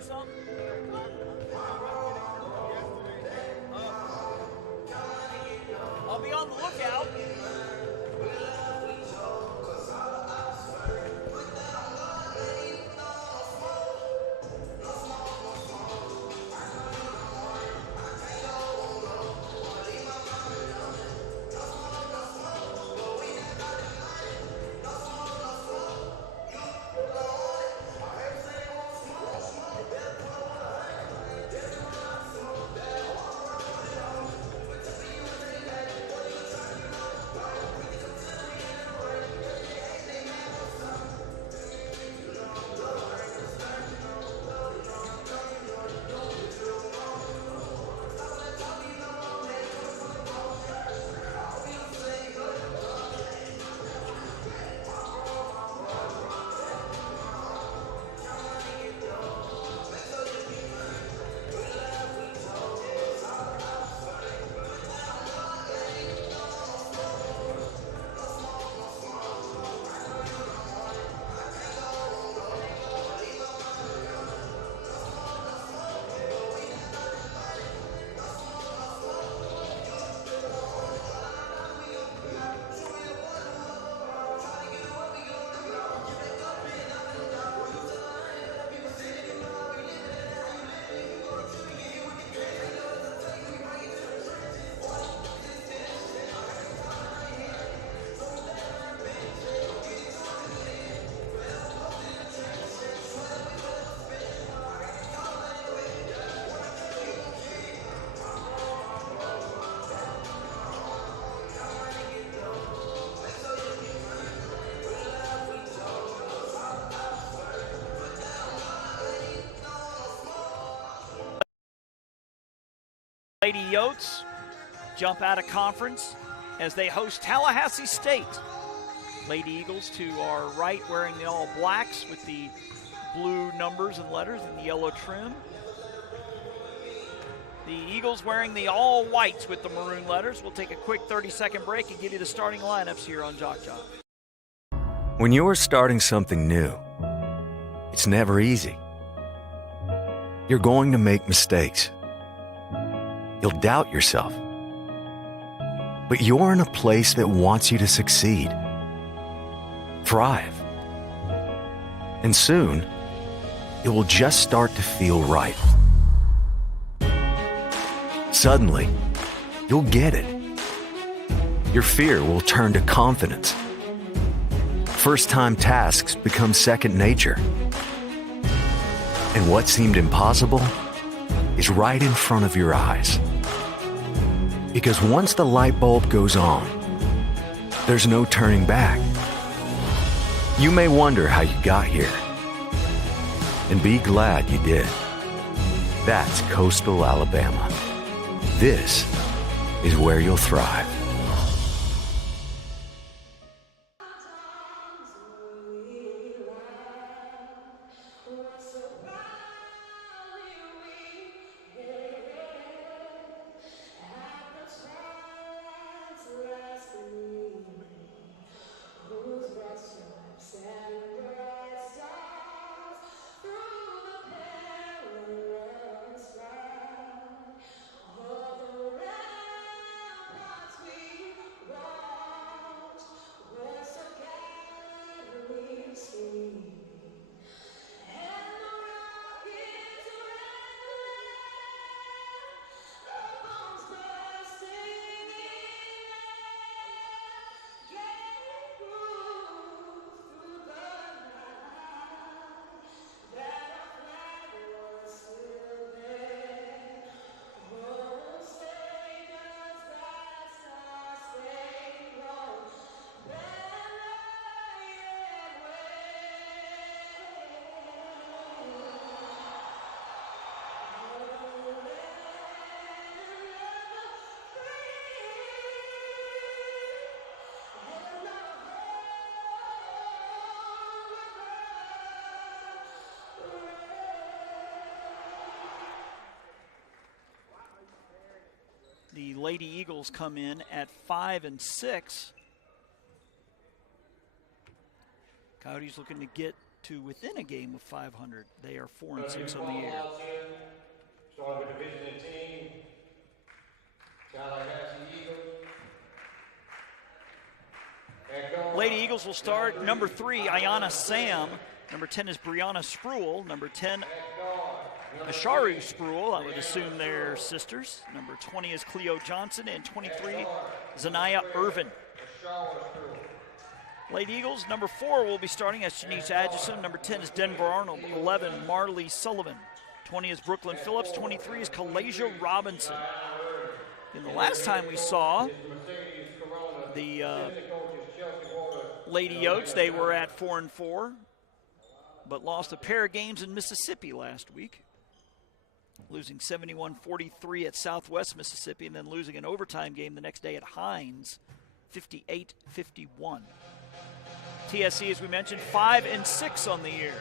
or something? I'll be on the lookout. Lady Yotes jump out of conference as they host Tallahassee State. Lady Eagles to our right wearing the all blacks with the blue numbers and letters and the yellow trim. The Eagles wearing the all whites with the maroon letters. We'll take a quick 30-second break and give you the starting lineups here on JockJive. When you're starting something new, it's never easy. You're going to make mistakes. You'll doubt yourself. But you're in a place that wants you to succeed, thrive. And soon, it will just start to feel right. Suddenly, you'll get it. Your fear will turn to confidence. First-time tasks become second nature. And what seemed impossible is right in front of your eyes. Because once the light bulb goes on, there's no turning back. You may wonder how you got here, and be glad you did. That's coastal Alabama. This is where you'll thrive. The Lady Eagles come in at 5 and 6. Coyotes looking to get to within a game of 500. They are 4-6 on the year. Starting with the visiting team, Tallahassee Eagles. Lady Eagles will start. Number 3, Ayanna Sam. Number 10 is Brianna Spruill. Number 10, Asharu Spruill. I would assume they're sisters. Number 20 is Cleo Johnson. And 23, Zanaya Irvin. Lady Eagles, number 4 will be starting as Janice Adjison. Number 10 is Denver Arnold. 11, Marley Sullivan. 20 is Brooklyn Phillips. 23 is Kalasia Robinson. And the last time we saw the Lady Oats, they were at 4-4, but lost a pair of games in Mississippi last week, losing 71-43 at Southwest Mississippi, and then losing an overtime game the next day at Hines, 58-51. TSC, as we mentioned, 5-6 on the year.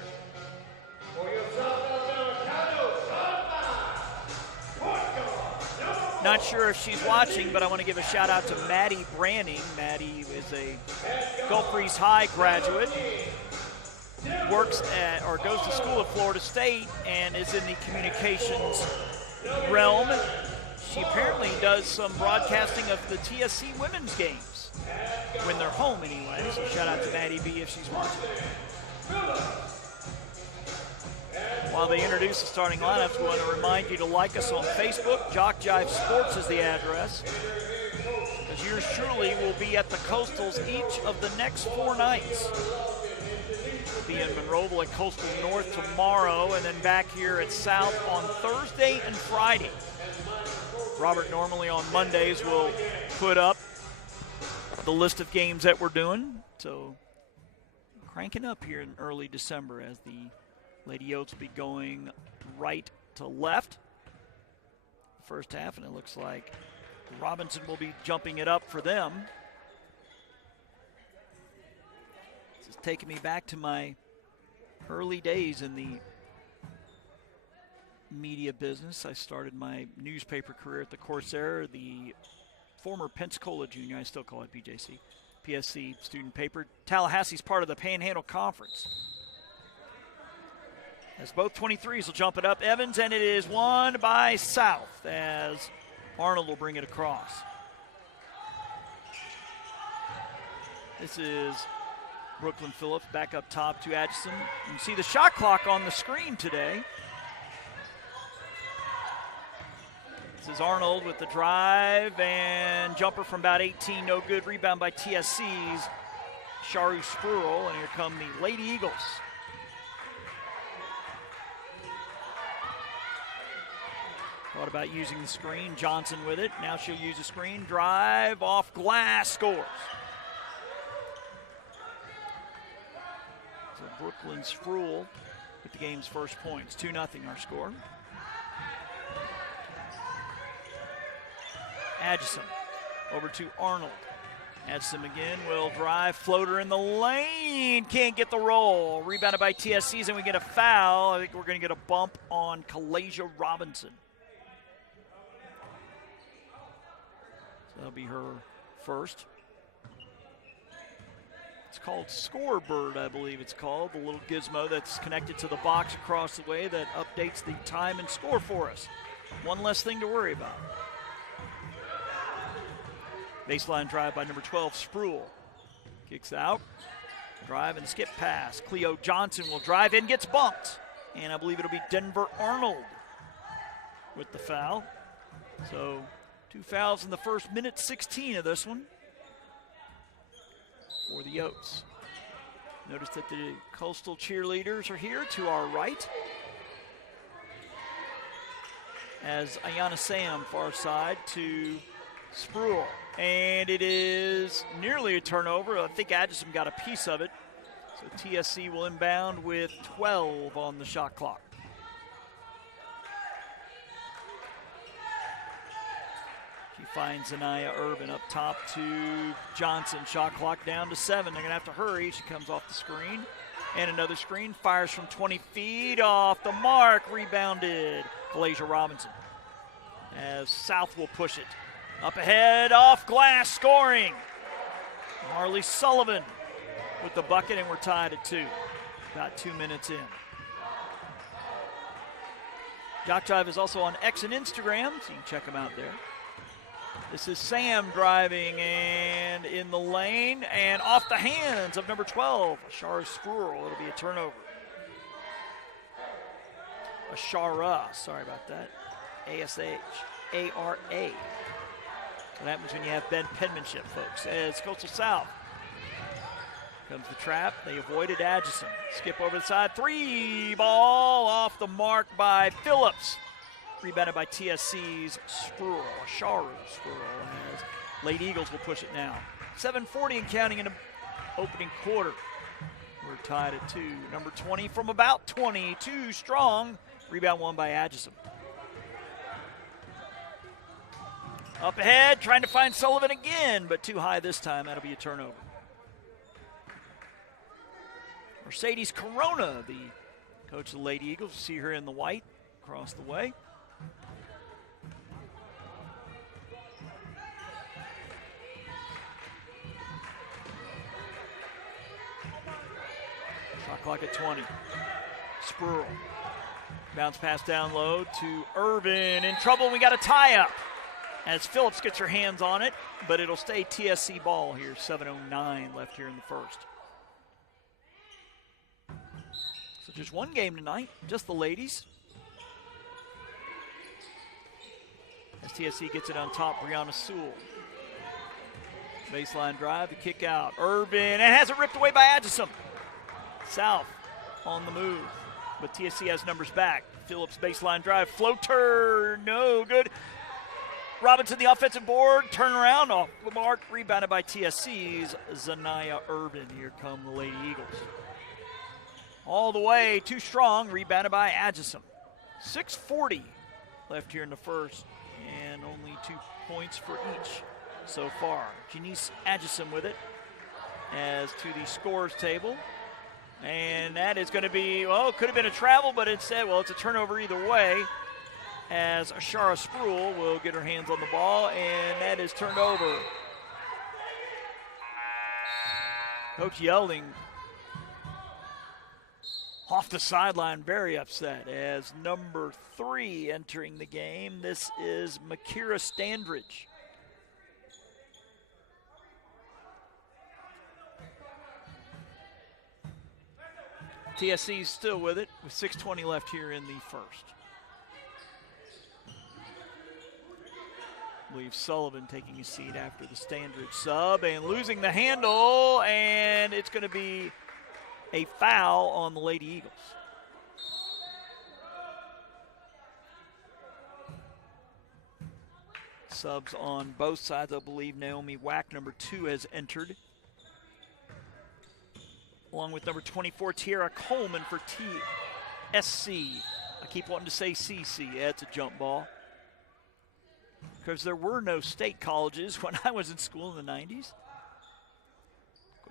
Not sure if she's watching, but I want to give a shout out to Maddie Branning. Maddie is a Gulf Breeze High graduate, works at or goes to school at Florida State and is in the communications realm. She apparently does some broadcasting of the TSC women's games when they're home anyway. So shout out to Maddie B if she's watching. While they introduce the starting lineups, we want to remind you to like us on Facebook. JockJive Sports is the address. Because yours truly will be at the Coastals each of the next 4 nights. We'll be in Monroeville at Coastal North tomorrow, and then back here at South on Thursday and Friday. Robert normally on Mondays will put up the list of games that we're doing. So cranking up here in early December as the Lady Oats will be going right to left first half, and it looks like Robinson will be jumping it up for them. This is taking me back to my early days in the media business. I started my newspaper career at the Corsair, the former Pensacola Junior, I still call it PJC, PSC student paper. Tallahassee's part of the Panhandle Conference. As both 23s will jump it up, Evans, and it is won by South as Arnold will bring it across. This is Brooklyn Phillips back up top to Atchison. You can see the shot clock on the screen today. This is Arnold with the drive and jumper from about 18, no good. Rebound by TSC's Sharu Spruill, and here come the Lady Eagles. Thought about using the screen. Johnson with it. Now she'll use the screen. Drive off glass. Scores. So Brooklyn Spruill with the game's first points. 2-0 our score. Adjison over to Arnold. Adjison again will drive. Floater in the lane. Can't get the roll. Rebounded by TSC's, and we get a foul. I think we're going to get a bump on Kalasia Robinson. That'll be her first. It's called Scorebird, I believe it's called. The little gizmo that's connected to the box across the way that updates the time and score for us. One less thing to worry about. Baseline drive by number 12, Spruill. Kicks out. Drive and skip pass. Cleo Johnson will drive in, gets bumped. And I believe it'll be Denver Arnold with the foul. So 2 fouls in the first minute, 16 of this one for the Oats. Notice that the Coastal cheerleaders are here to our right. As Ayanna Sam far side to Spruill. And it is nearly a turnover. I think Adjison got a piece of it. So TSC will inbound with 12 on the shot clock. She finds Zanaya Irvin up top to Johnson. Shot clock down to 7. They're going to have to hurry. She comes off the screen. And another screen. Fires from 20 feet off the mark. Rebounded. Kalasia Robinson. As South will push it. Up ahead, off glass, scoring. Marley Sullivan with the bucket, and we're tied at 2. About 2 minutes in. JockJive is also on X and Instagram, so you can check them out there. This is Sam driving and in the lane and off the hands of number 12, Ashara Spruill. It'll be a turnover. Ashara, sorry about that. A-S-H-A-R-A. What happens when you have bad penmanship, folks. As Coastal South comes the trap. They avoided Adjison. Skip over the side. 3 ball off the mark by Phillips. Rebounded by TSC's Spruill. Ashara Spruill. As Lady Eagles will push it now. 7:40 and counting in the opening quarter. We're tied at 2. Number 20 from about 22 strong. Rebound won by Adjison. Up ahead, trying to find Sullivan again, but too high this time. That'll be a turnover. Mercedes Corona, the coach of the Lady Eagles. See her in the white across the way. Shot clock at 20. Spruill. Bounce pass down low to Irvin. In trouble, we got a tie-up. As Phillips gets her hands on it, but it'll stay TSC ball here. 7:09 left here in the first. So just one game tonight, just the ladies. As TSC gets it on top, Brianna Sewell. Baseline drive, the kick out. Irvin, and has it ripped away by Adjison. South on the move, but TSC has numbers back. Phillips baseline drive, floater, no good. Robinson, the offensive board, turn around off the mark, rebounded by TSC's Zanaya Irvin. Here come the Lady Eagles. All the way, too strong, rebounded by Adjison. 6:40 left here in the first, and only 2 points for each so far. Janice Adjison with it as to the scores table. And that is going to be, well, it could have been a travel, but instead, well, it's a turnover either way, as Ashara Spruill will get her hands on the ball, and that is turned over. Coach Yelding off the sideline, very upset, as number 3 entering the game. This is Makira Standridge. TSC's still with it with 6:20 left here in the first. I believe Sullivan taking a seat after the Standridge sub and losing the handle, and it's going to be a foul on the Lady Eagles. Subs on both sides. I believe Naomi Wack, number 2, has entered, along with number 24, Tiara Coleman for TSC. I keep wanting to say CC. Yeah, it's a jump ball. Because there were no state colleges when I was in school in the 90s.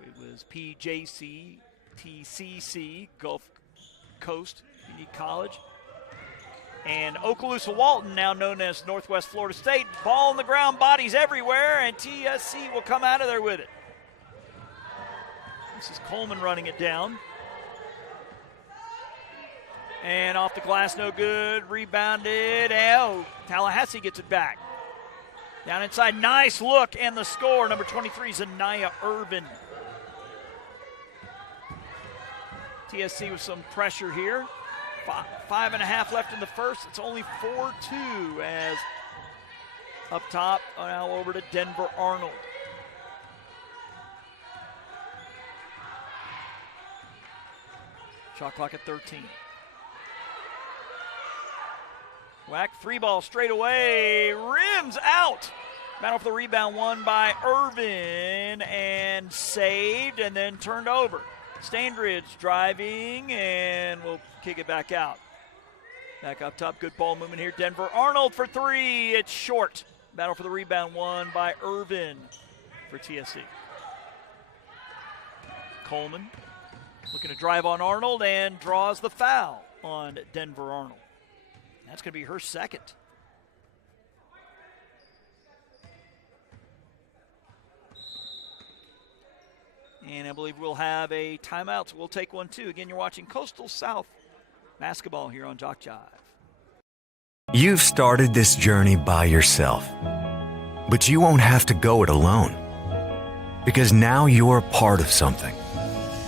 It was PJC, TCC, Gulf Coast Community College. And Okaloosa Walton, now known as Northwest Florida State. Ball on the ground, bodies everywhere, and TSC will come out of there with it. This is Coleman running it down. And off the glass, no good. Rebounded. Oh, Tallahassee gets it back. Down inside, nice look, and the score, number 23, Zanaya Irvin. TSC with some pressure here. 5.5 left in the first. It's only 4-2 as up top, now over to Denver Arnold. Shot clock at 13. Whack, 3-ball straight away, rims out. Battle for the rebound won by Irvin and saved and then turned over. Standridge driving and will kick it back out. Back up top, good ball movement here. Denver Arnold for 3, it's short. Battle for the rebound won by Irvin for TSC. Coleman looking to drive on Arnold and draws the foul on Denver Arnold. That's going to be her second. And I believe we'll have a timeout, so we'll take one too. Again, you're watching Coastal South basketball here on JockJive. You've started this journey by yourself, but you won't have to go it alone, because now you're a part of something,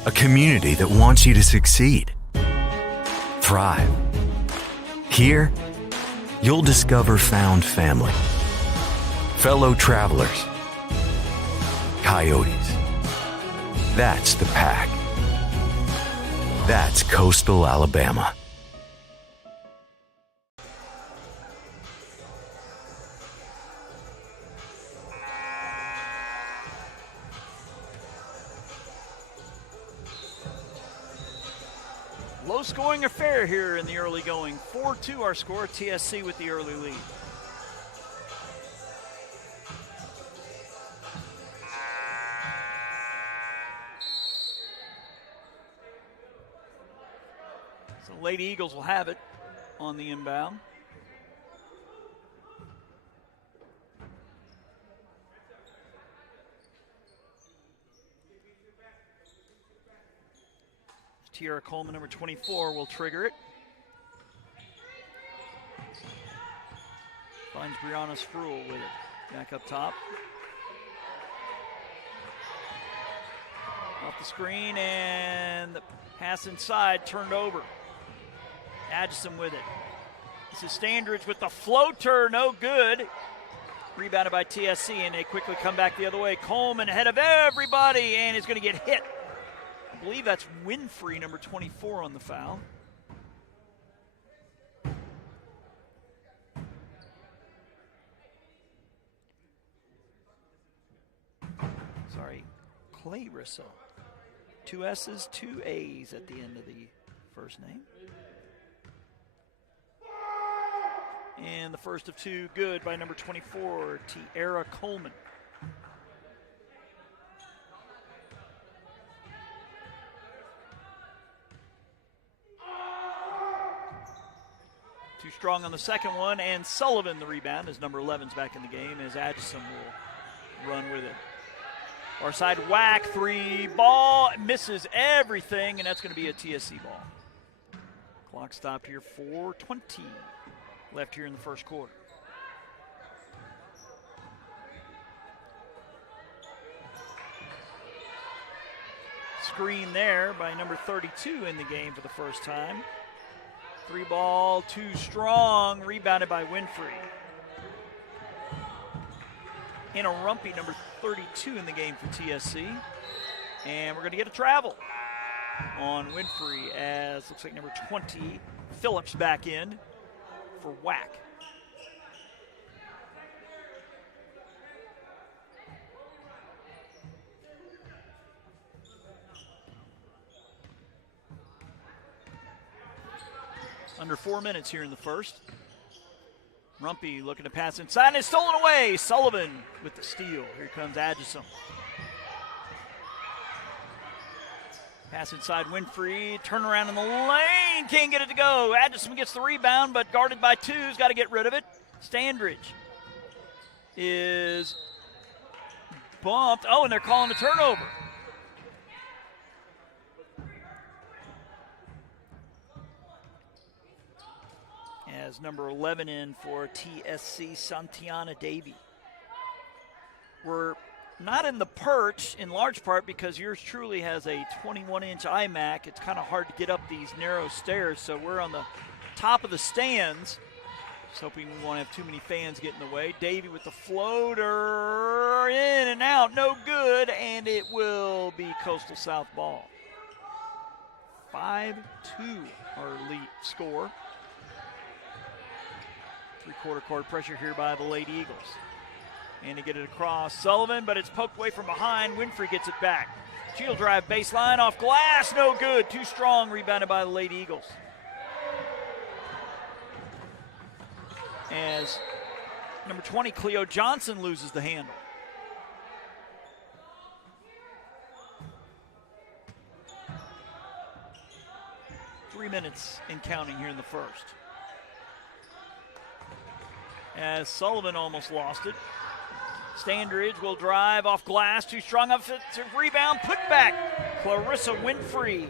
a community that wants you to succeed, thrive. Here, you'll discover found family, fellow travelers, coyotes. That's the pack. That's Coastal Alabama. Low-scoring affair here in the early going. 4-2 our score. TSC with the early lead. So Lady Eagles will have it on the inbound. Tiara Coleman, number 24, will trigger it. Finds Brianna Spruill with it. Back up top. Off the screen, and the pass inside, turned over. Adjison with it. This is Standridge with the floater, no good. Rebounded by TSC, and they quickly come back the other way. Coleman ahead of everybody, and is going to get hit. I believe that's Winfrey, number 24, on the foul. Sorry, Clarissa. 2 S's, 2 A's at the end of the first name. And the first of 2, good by number 24, Tiara Coleman. Too strong on the second one, and Sullivan the rebound as number 11's back in the game as Adjison will run with it. Far side whack, 3 ball, misses everything, and that's going to be a TSC ball. Clock stopped here, 4:20 left here in the first quarter. Screen there by number 32 in the game for the first time. 3 ball, too strong, rebounded by Winfrey. Anna Rumpy, number 32 in the game for TSC. And we're going to get a travel on Winfrey as looks like number 20, Phillips, back in for whack. Under 4 minutes here in the first. Rumpy looking to pass inside, and it's stolen away. Sullivan with the steal. Here comes Adjison. Pass inside Winfrey, turn around in the lane, can't get it to go. Adjison gets the rebound, but guarded by 2's got to get rid of it. Standridge is bumped. Oh, and they're calling a turnover. As number 11 in for TSC, Santiana Davey. We're not in the perch in large part because yours truly has a 21-inch iMac. It's kind of hard to get up these narrow stairs, so we're on the top of the stands. Just hoping we won't have too many fans get in the way. Davey with the floater, in and out, no good, and it will be Coastal South ball. 5-2 our lead score. 3/4 court pressure here by the Lady Eagles. And to get it across Sullivan, but it's poked away from behind. Winfrey gets it back. Shield drive baseline off glass, no good. Too strong, rebounded by the Lady Eagles. As number 20, Cleo Johnson, loses the handle. Three minutes and counting here in the first. As Sullivan almost lost it. Standridge will drive off glass, too strong, offensive rebound, put back. Clarissa Winfrey.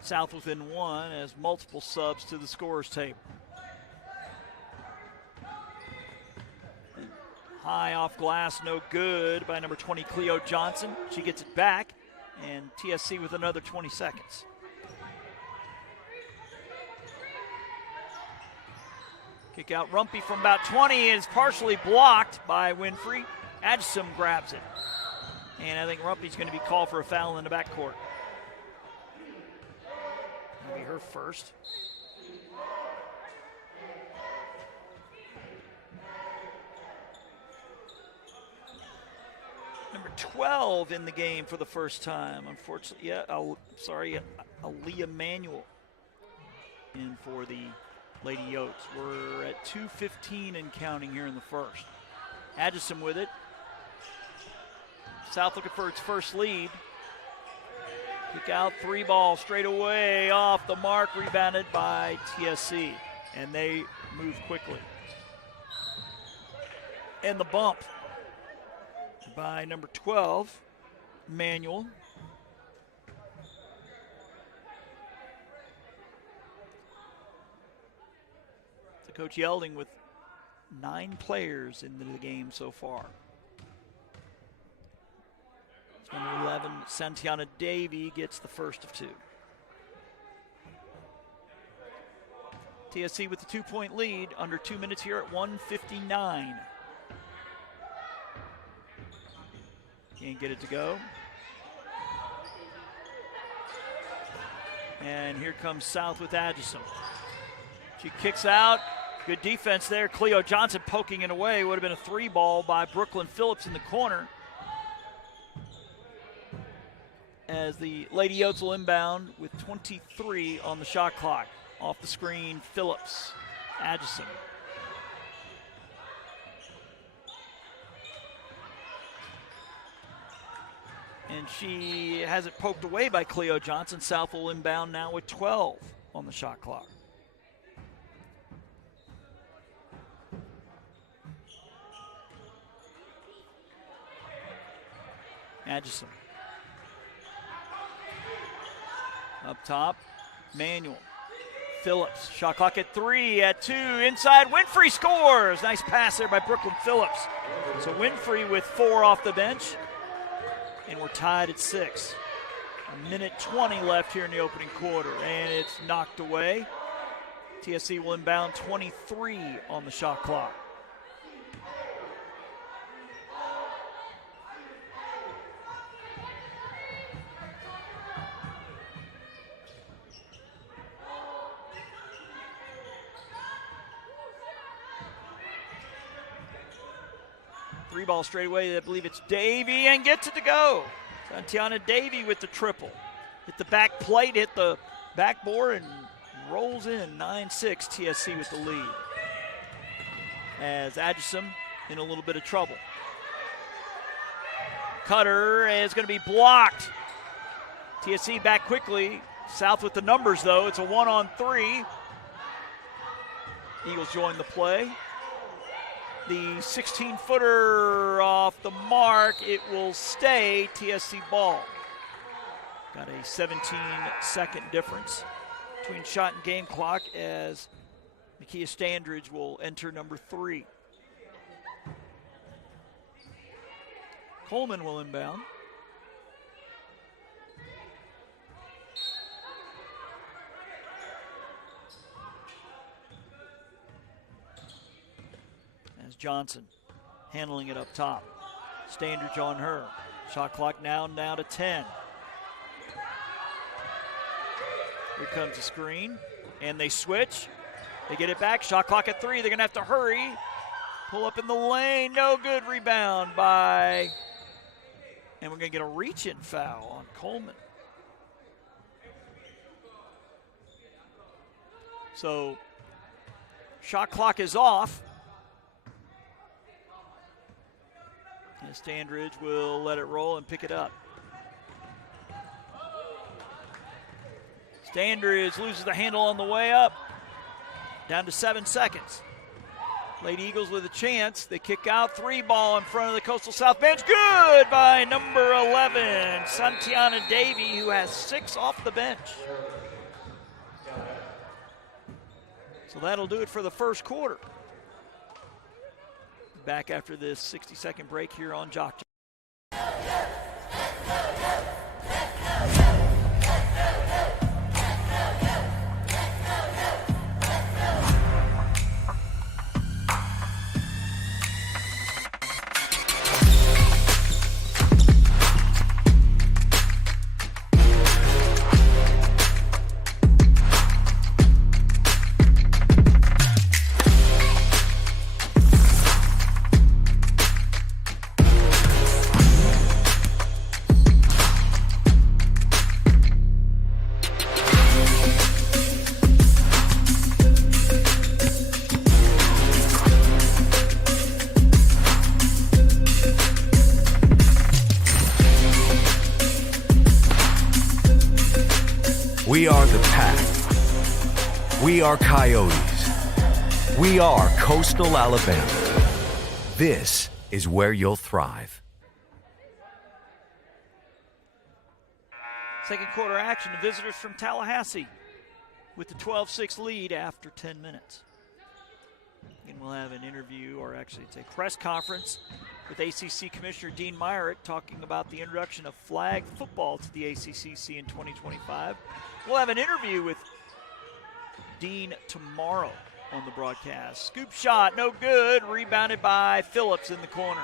South within one as multiple subs to the scorer's table. High off glass, no good by number 20, Cleo Johnson. She gets it back, and TSC with another 20 seconds. Kick out Rumpy from about 20 is partially blocked by Winfrey. Adjusum grabs it. And I think Rumpy's going to be called for a foul in the backcourt. That'll be her first. Number 12 in the game for the first time. Unfortunately, Aaliyah Manuel in for the Lady Yotes. We're at 2:15 and counting here in the first. Adjusum with it. South looking for its first lead. Kick out, 3-ball straight away off the mark, rebounded by TSC, and they move quickly. And the bump by number 12, Manuel. So Coach Yelding with 9 players into the game so far. Number 11, Santiana Davey gets the first of 2. TSC with the 2-point lead, under 2 minutes here at 1:59. Can't get it to go. And here comes South with Adjusum. She kicks out. Good defense there. Cleo Johnson poking it away. Would have been a 3-ball by Brooklyn Phillips in the corner. As the Lady Yotes will inbound with 23 on the shot clock. Off the screen, Phillips, Adjusum. And she has it poked away by Cleo Johnson. South will inbound now with 12 on the shot clock. Adjusum. Up top, Manuel. Phillips, shot clock at 3, at 2, inside, Winfrey scores! Nice pass there by Brooklyn Phillips. So Winfrey with 4 off the bench, and we're tied at 6. 1:20 left here in the opening quarter, and it's knocked away. TSC will inbound 23 on the shot clock. Ball straight away. I believe it's Davey, and gets it to go. Santiana Davey with the triple. Hit the back plate, hit the backboard, and rolls in. 9-6, TSC with the lead. As Adjusum in a little bit of trouble. Cutter is going to be blocked. TSC back quickly. South with the numbers, though. It's a 1-on-3. Eagles join the play. The 16-footer off the mark. It will stay TSC ball. Got a 17-second difference between shot and game clock as Makia Standridge will enter number 3. Coleman will inbound. Johnson handling it up top. Standridge on her. Shot clock now to 10. Here comes the screen, and they switch. They get it back. Shot clock at 3. They're going to have to hurry. Pull up in the lane. No good. Rebound by, and we're going to get a reach-in foul on Coleman. So shot clock is off. And Standridge will let it roll and pick it up. Standridge loses the handle on the way up. Down to 7 seconds. Lady Eagles with a chance. They kick out, 3 ball in front of the Coastal South bench. Good by number 11, Santiana Davy, who has 6 off the bench. So that'll do it for the first quarter. Back after this 60-second break here on JockJive. We are the Pack. We are Coyotes. We are Coastal Alabama. This is where you'll thrive. Second quarter action, the visitors from Tallahassee with the 12-6 lead after 10 minutes. And we'll have an interview, or actually it's a press conference, with ACC Commissioner Dean Myrick talking about the introduction of flag football to the ACCC in 2025. We'll have an interview with Dean tomorrow on the broadcast. Scoop shot, no good, rebounded by Phillips in the corner.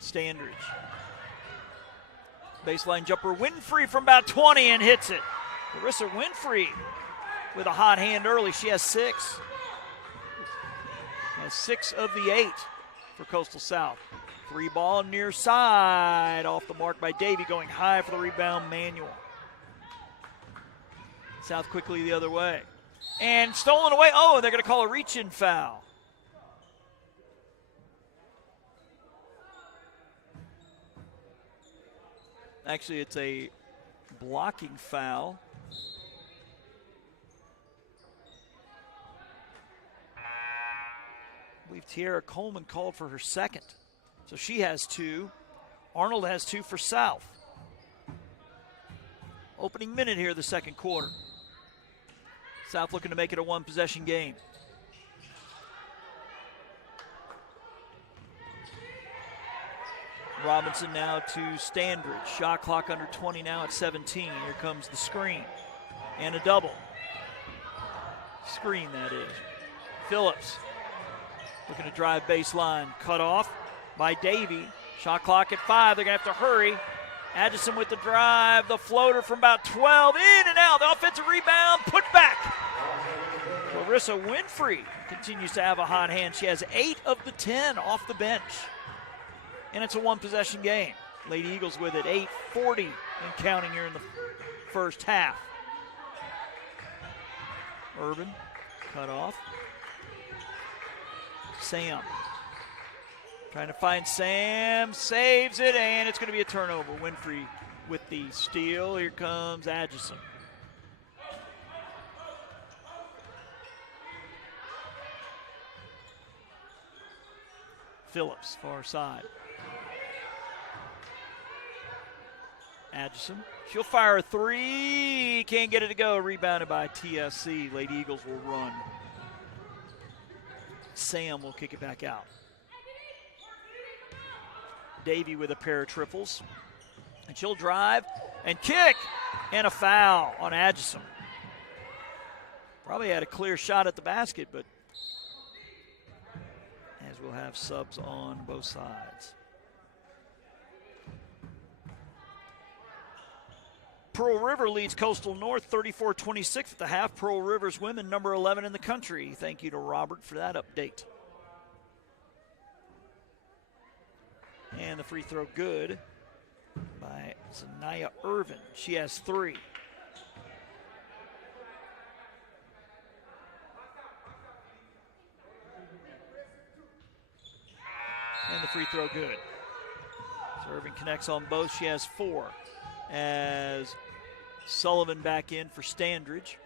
Standridge. Baseline jumper, Winfrey from about 20 and hits it. Larissa Winfrey with a hot hand early. She has 6. Has 6 of the 8 for Coastal South. 3 ball near side. Off the mark by Davy, going high for the rebound, Manuel. South quickly the other way. And stolen away. Oh, they're going to call a reach-in foul. Actually, it's a blocking foul. I believe Tiara Coleman called for her second. So she has 2. Arnold has 2 for South. Opening minute here of the second quarter. South looking to make it a 1-possession game. Robinson now to Standridge. Shot clock under 20 now at 17. Here comes the screen. And a double. Screen, that is. Phillips looking to drive baseline. Cut off by Davy. Shot clock at 5. They're going to have to hurry. Adjison with the drive. The floater from about 12. In and out. The offensive rebound. Put back. Larissa Winfrey continues to have a hot hand. She has 8 of the 10 off the bench. And it's a 1-possession game. Lady Eagles with it. 8:40 and counting here in the first half. Urban. Cut off. Sam. Trying to find Sam. Saves it, and it's going to be a turnover. Winfrey with the steal. Here comes Adjison. Phillips, far side. Adjison. She'll fire a 3. Can't get it to go. Rebounded by TSC. Lady Eagles will run. Sam will kick it back out. Davy with a pair of triples. And she'll drive and kick. And a foul on Adjison. Probably had a clear shot at the basket, but as we'll have subs on both sides. Pearl River leads Coastal North 34-26 at the half. Pearl River's women number 11 in the country. Thank you to Robert for that update. And the free throw good by Zanaya Irvin. She has 3. And the free throw good. So Irvin connects on both. She has 4. As Sullivan back in for Standridge.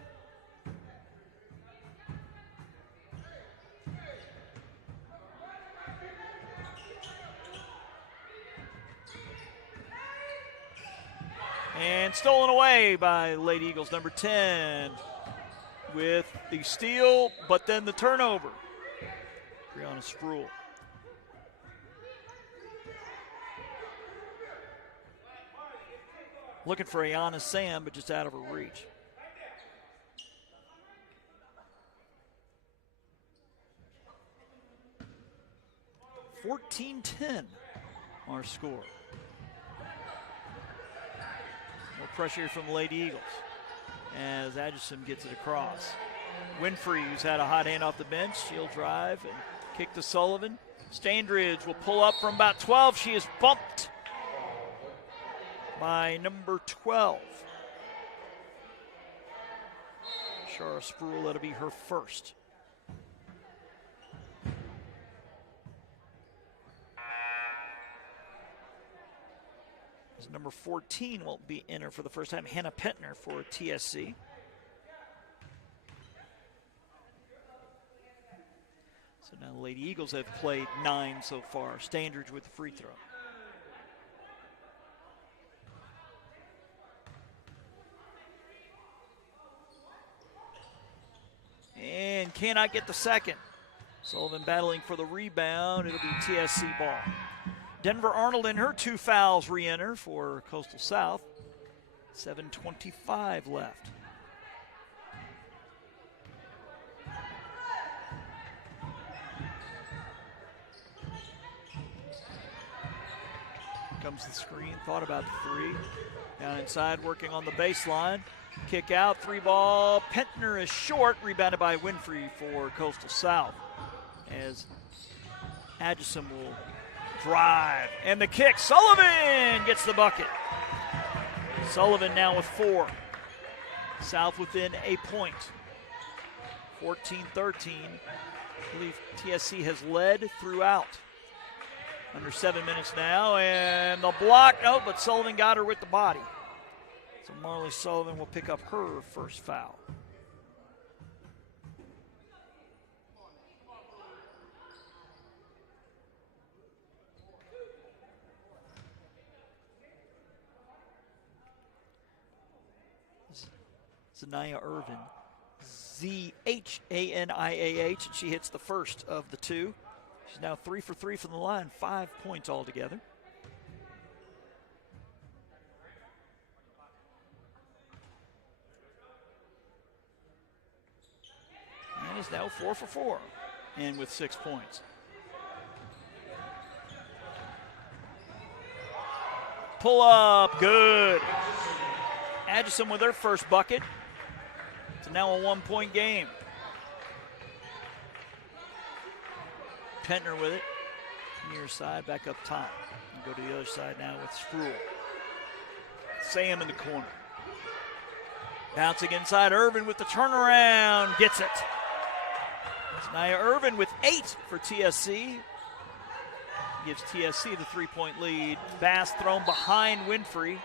And stolen away by Lady Eagles, number 10, with the steal, but then the turnover. Brianna Sproul. Looking for Ayana Sam, but just out of her reach. (14-10) our score. More pressure from the Lady Eagles as Adjison gets it across. Winfrey, who's had a hot hand off the bench, she'll drive and kick to Sullivan. Standridge will pull up from about 12. She is bumped by number 12. Shara Sproul, that'll be her first. Number 14 will be in her for the first time, Hannah Pentner for TSC. So now the Lady Eagles have played 9 so far. Standridge with the free throw. And cannot get the second. Sullivan battling for the rebound. It'll be TSC ball. Denver Arnold and her 2 fouls re-enter for Coastal South. 7:25 left. Comes the screen, thought about the 3. Down inside, working on the baseline. Kick out, 3 ball. Pentner is short, rebounded by Winfrey for Coastal South. As Adjison will drive, and the kick. Sullivan gets the bucket. Sullivan now with 4. South within a point. 14-13. I believe TSC has led throughout. Under 7 minutes now, and the block. Oh, but Sullivan got her with the body. So Marley Sullivan will pick up her first foul. Zanaya Irvin, Z-H-A-N-I-A-H, and she hits the first of the 2. She's now 3 for 3 from the line, 5 points altogether. And is now 4 for 4, and with 6 points. Pull up, good. Adjison with her first bucket. It's now a 1-point game. Pentner with it. Near side, back up top. And go to the other side now with Sproul. Sam in the corner. Bouncing inside, Irvin with the turnaround. Gets it. It's Nia Irvin with 8 for TSC. Gives TSC the 3-point lead. Bass thrown behind Winfrey.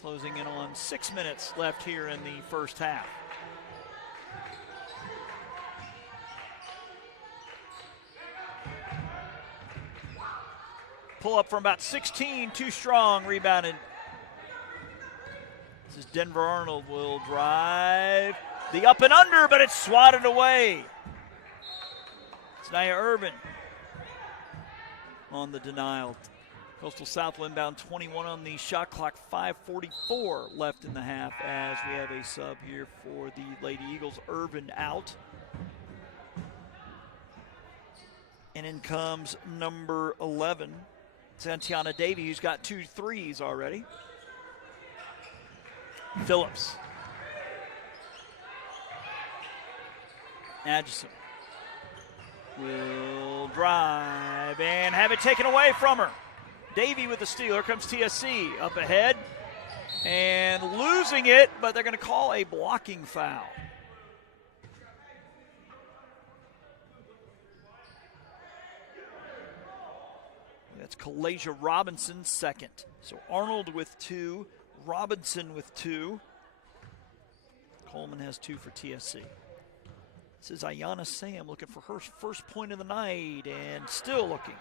Closing in on 6 minutes left here in the first half. Pull up from about 16, too strong, rebounded. This is Denver Arnold will drive. The up and under, but it's swatted away. It's Nia Irvin on the denial. Coastal South will inbound 21 on the shot clock, 5:44 left in the half as we have a sub here for the Lady Eagles. Irvin out. And in comes number 11, Santiana Davey, who's got 2 threes already. Phillips. Adjison will drive and have it taken away from her. Davey with the steal. Here comes TSC up ahead and losing it, but they're going to call a blocking foul. That's Kalasia Robinson second. So Arnold with 2, Robinson with 2. Coleman has 2 for TSC. This is Ayanna Sam looking for her first point of the night and still looking.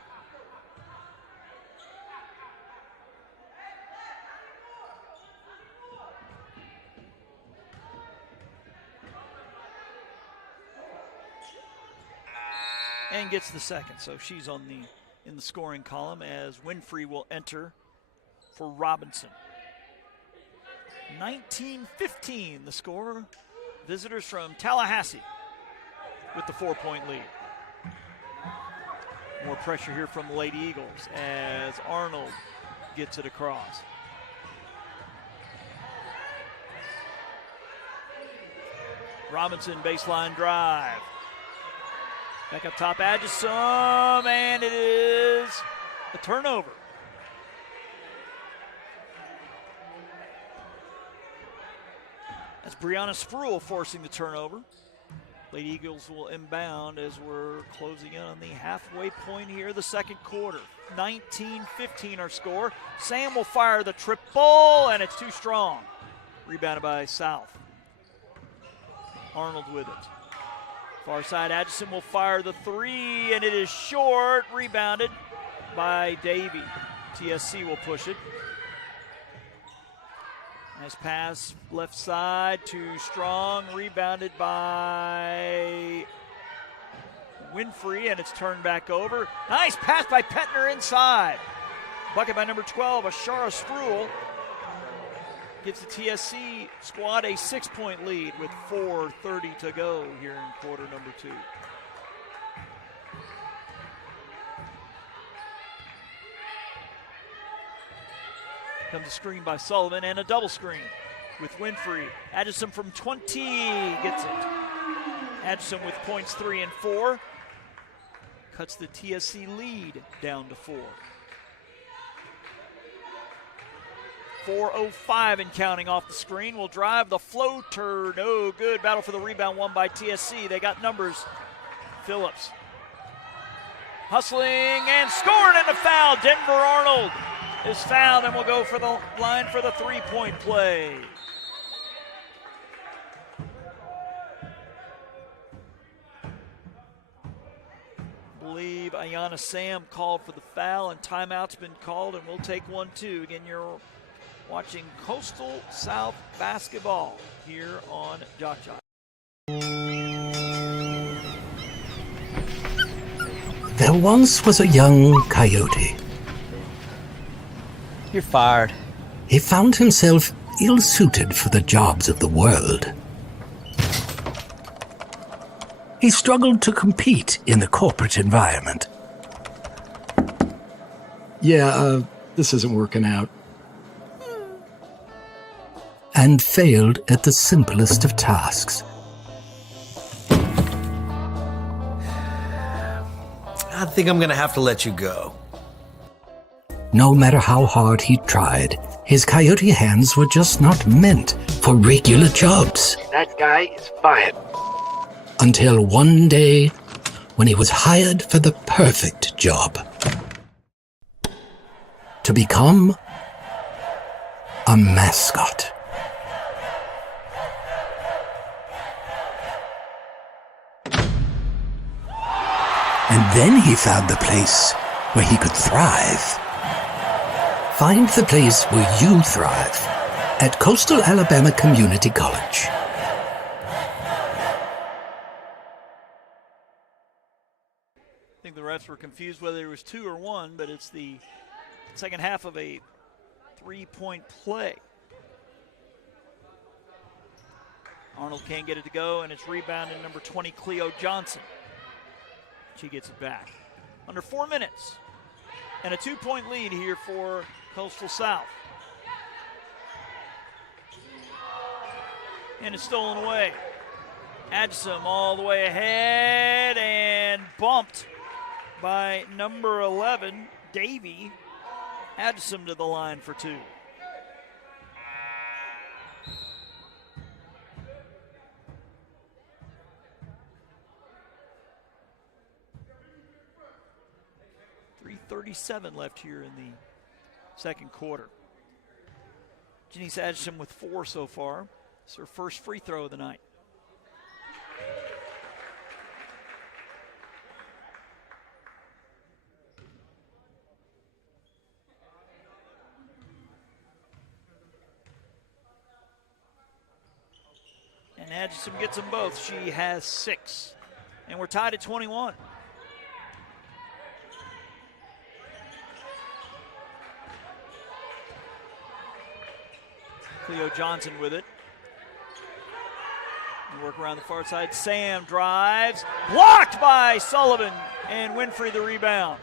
And gets the second, so she's in the scoring column as Winfrey will enter for Robinson. 19-15 the score. Visitors from Tallahassee with the 4-point lead. More pressure here from the Lady Eagles as Arnold gets it across. Robinson baseline drive. Back up top, Adjusum, and it is a turnover. That's Brianna Spruill forcing the turnover. Lady Eagles will inbound as we're closing in on the halfway point here, the second quarter. 19-15 our score. Sam will fire the triple, and it's too strong. Rebounded by South. Arnold with it. Far side, Adjusum will fire the 3, and it is short. Rebounded by Davey. TSC will push it. Nice pass, left side, too strong. Rebounded by Winfrey, and it's turned back over. Nice pass by Petner inside. Bucket by number 12, Ashara Spruill. Gives the TSC squad a 6-point lead with 4:30 to go here in quarter number 2. Comes a screen by Sullivan and a double screen with Winfrey. Adjusum from 20 gets it. Adjusum with points 3 and 4. Cuts the TSC lead down to 4. 4:05 and counting off the screen. Will drive the floater. No good. Battle for the rebound won by TSC. They got numbers. Phillips. Hustling and scored and a foul. Denver Arnold is fouled and will go for the line for the 3-point play. I believe Ayanna Sam called for the foul and timeout's been called, and we'll take 1 too. Again, you're watching Coastal South basketball here on JockJive. There once was a young coyote. You're fired. He found himself ill-suited for the jobs of the world. He struggled to compete in the corporate environment. This isn't working out. And failed at the simplest of tasks. I think I'm gonna have to let you go. No matter how hard he tried, his coyote hands were just not meant for regular jobs. That guy is fired. Until one day, when he was hired for the perfect job. To become a mascot. And then he found the place where he could thrive. Find the place where you thrive at Coastal Alabama Community College. I think the refs were confused whether it was 2 or 1, but it's the second half of a 3-point play. Arnold can't get it to go, and it's rebounded number 20, Cleo Johnson. She gets it back. Under 4 minutes, and a 2-point lead here for Coastal South. And it's stolen away. Adjusum all the way ahead and bumped by number 11, Davey. Adjusum to the line for 2. 2:37 left here in the second quarter. Janice Addison with 4 so far. It's her first free throw of the night. And Addison gets them both. She has 6. And we're tied at 21. Cleo Johnson with it. And work around the far side. Sam drives. Blocked by Sullivan. And Winfrey the rebound.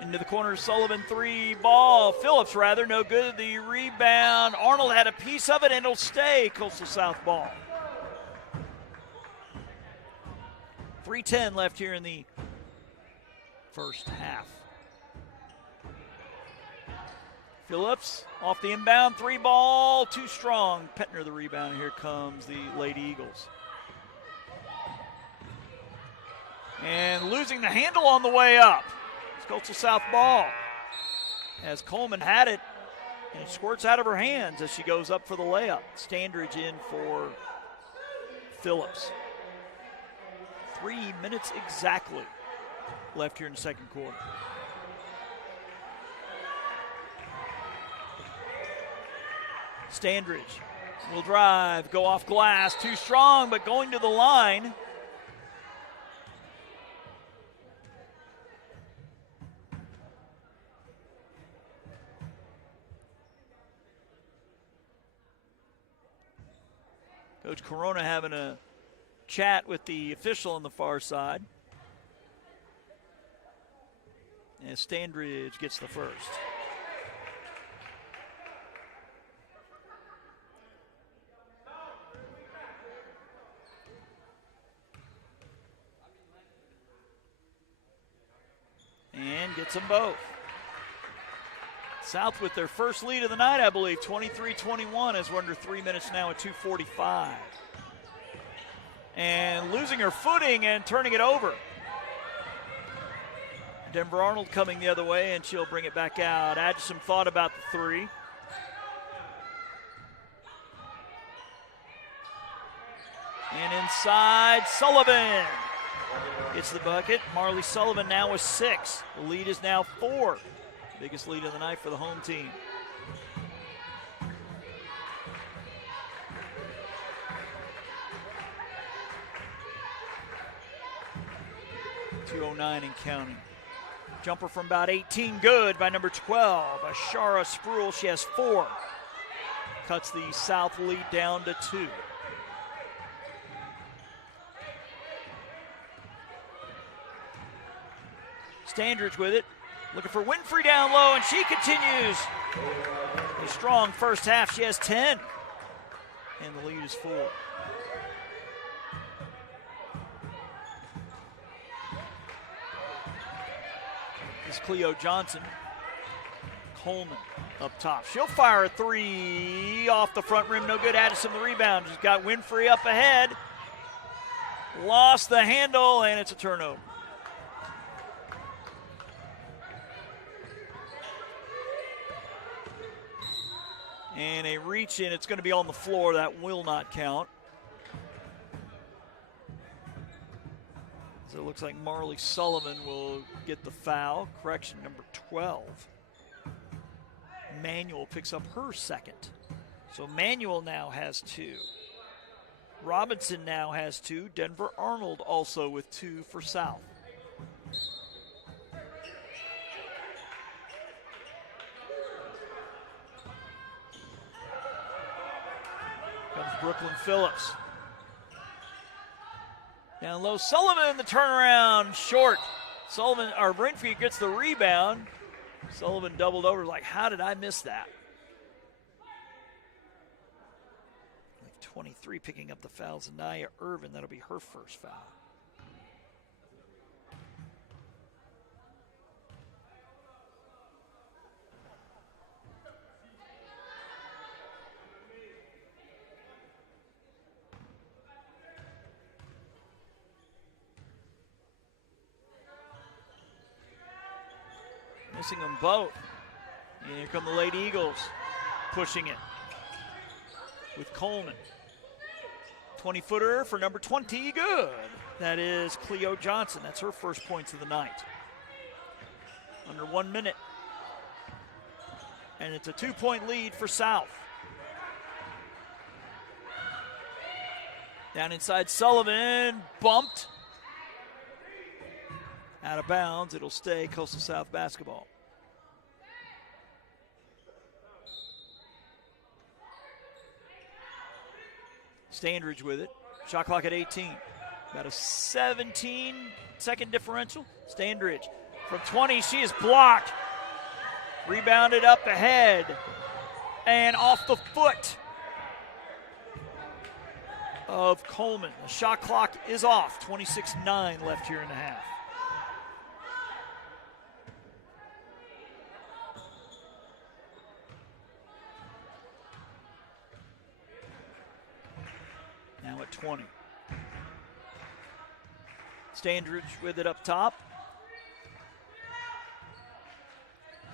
Into the corner, Sullivan 3 ball. Phillips rather, no good. The rebound. Arnold had a piece of it and it'll stay. Coastal South ball. 3:10 left here in the first half. Phillips off the inbound, 3 ball, too strong. Petner the rebound, and here comes the Lady Eagles. And losing the handle on the way up. It's Coastal South ball. As Coleman had it, and it squirts out of her hands as she goes up for the layup. Standridge in for Phillips. 3 minutes exactly left here in the second quarter. Standridge will drive, go off glass, too strong, but going to the line. Coach Corona having a chat with the official on the far side. And Standridge gets the first. And gets them both. South with their first lead of the night, I believe, 23-21 as we're under 3 minutes now at 2:45. And losing her footing and turning it over. Denver Arnold coming the other way, and she'll bring it back out. Addison thought about the 3. And inside, Sullivan. It's the bucket. Marley Sullivan now with 6. The lead is now 4. Biggest lead of the night for the home team. .209 and counting. Jumper from about 18, good by number 12. Ashara Spruill, she has 4. Cuts the South lead down to 2. Standridge with it. Looking for Winfrey down low, and she continues. A strong first half. She has 10. And the lead is 4. This is Cleo Johnson. Coleman up top. She'll fire a 3 off the front rim. No good. Addison the rebound. She's got Winfrey up ahead. Lost the handle, and it's a turnover. And a reach in, it's going to be on the floor. That will not count. So it looks like Marley Sullivan will get the foul. Correction, number 12. Manuel picks up her second. So Manuel now has 2. Robinson now has 2. Denver Arnold also with 2 for South. Comes Brooklyn Phillips. Down low, Sullivan, the turnaround, short. Sullivan, or Winfrey gets the rebound. Sullivan doubled over, like, how did I miss that? Like 23 picking up the fouls. Anaya Irvin, that'll be her first foul. Missing them both. And here come the Lady Eagles, pushing it with Coleman. 20-footer for number 20, good. That is Cleo Johnson. That's her first points of the night. Under 1 minute. And it's a 2-point lead for South. Down inside Sullivan, bumped. Out of bounds, it'll stay Coastal South basketball. Standridge with it. Shot clock at 18. About a 17-second differential. Standridge from 20. She is blocked. Rebounded up ahead. And off the foot of Coleman. The shot clock is off. 26-9 left here in the half. Now at 20. Standridge with it up top.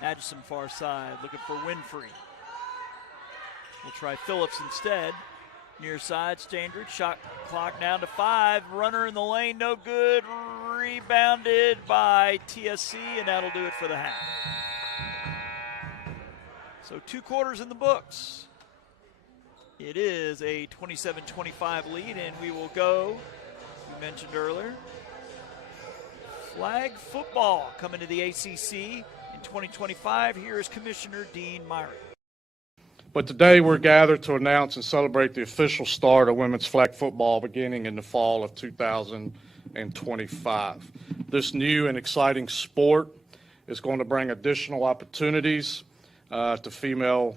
Adjison far side, looking for Winfrey. We'll try Phillips instead. Near side, Standridge, shot clock down to 5. Runner in the lane, no good. Rebounded by TSC, and that'll do it for the half. So 2 quarters in the books. It is a 27-25 lead, and we will go, we mentioned earlier, flag football coming to the ACC in 2025. Here is Commissioner Dean Myrie. But today we're gathered to announce and celebrate the official start of women's flag football beginning in the fall of 2025. This new and exciting sport is going to bring additional opportunities to female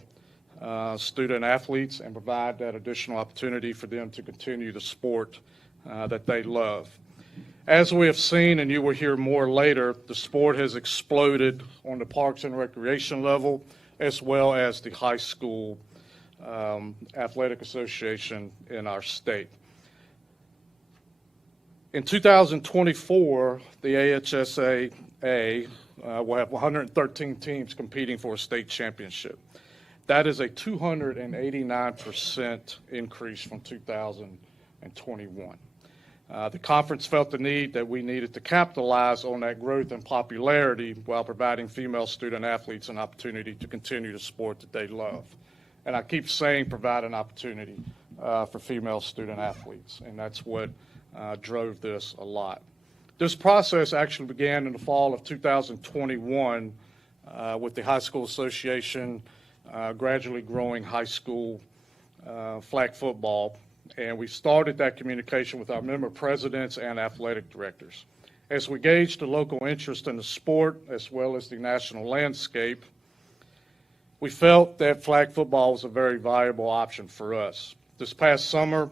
student athletes and provide that additional opportunity for them to continue the sport that they love. As we have seen, and you will hear more later, the sport has exploded on the Parks and Recreation level, as well as the high school athletic association in our state. In 2024, the AHSAA will have 113 teams competing for a state championship. That is a 289% increase from 2021. The conference felt the need that we needed to capitalize on that growth and popularity while providing female student athletes an opportunity to continue the sport that they love. And I keep saying provide an opportunity for female student athletes, and that's what drove this a lot. This process actually began in the fall of 2021 with the High School Association gradually growing high school flag football. And we started that communication with our member presidents and athletic directors. As we gauged the local interest in the sport as well as the national landscape, we felt that flag football was a very viable option for us. This past summer,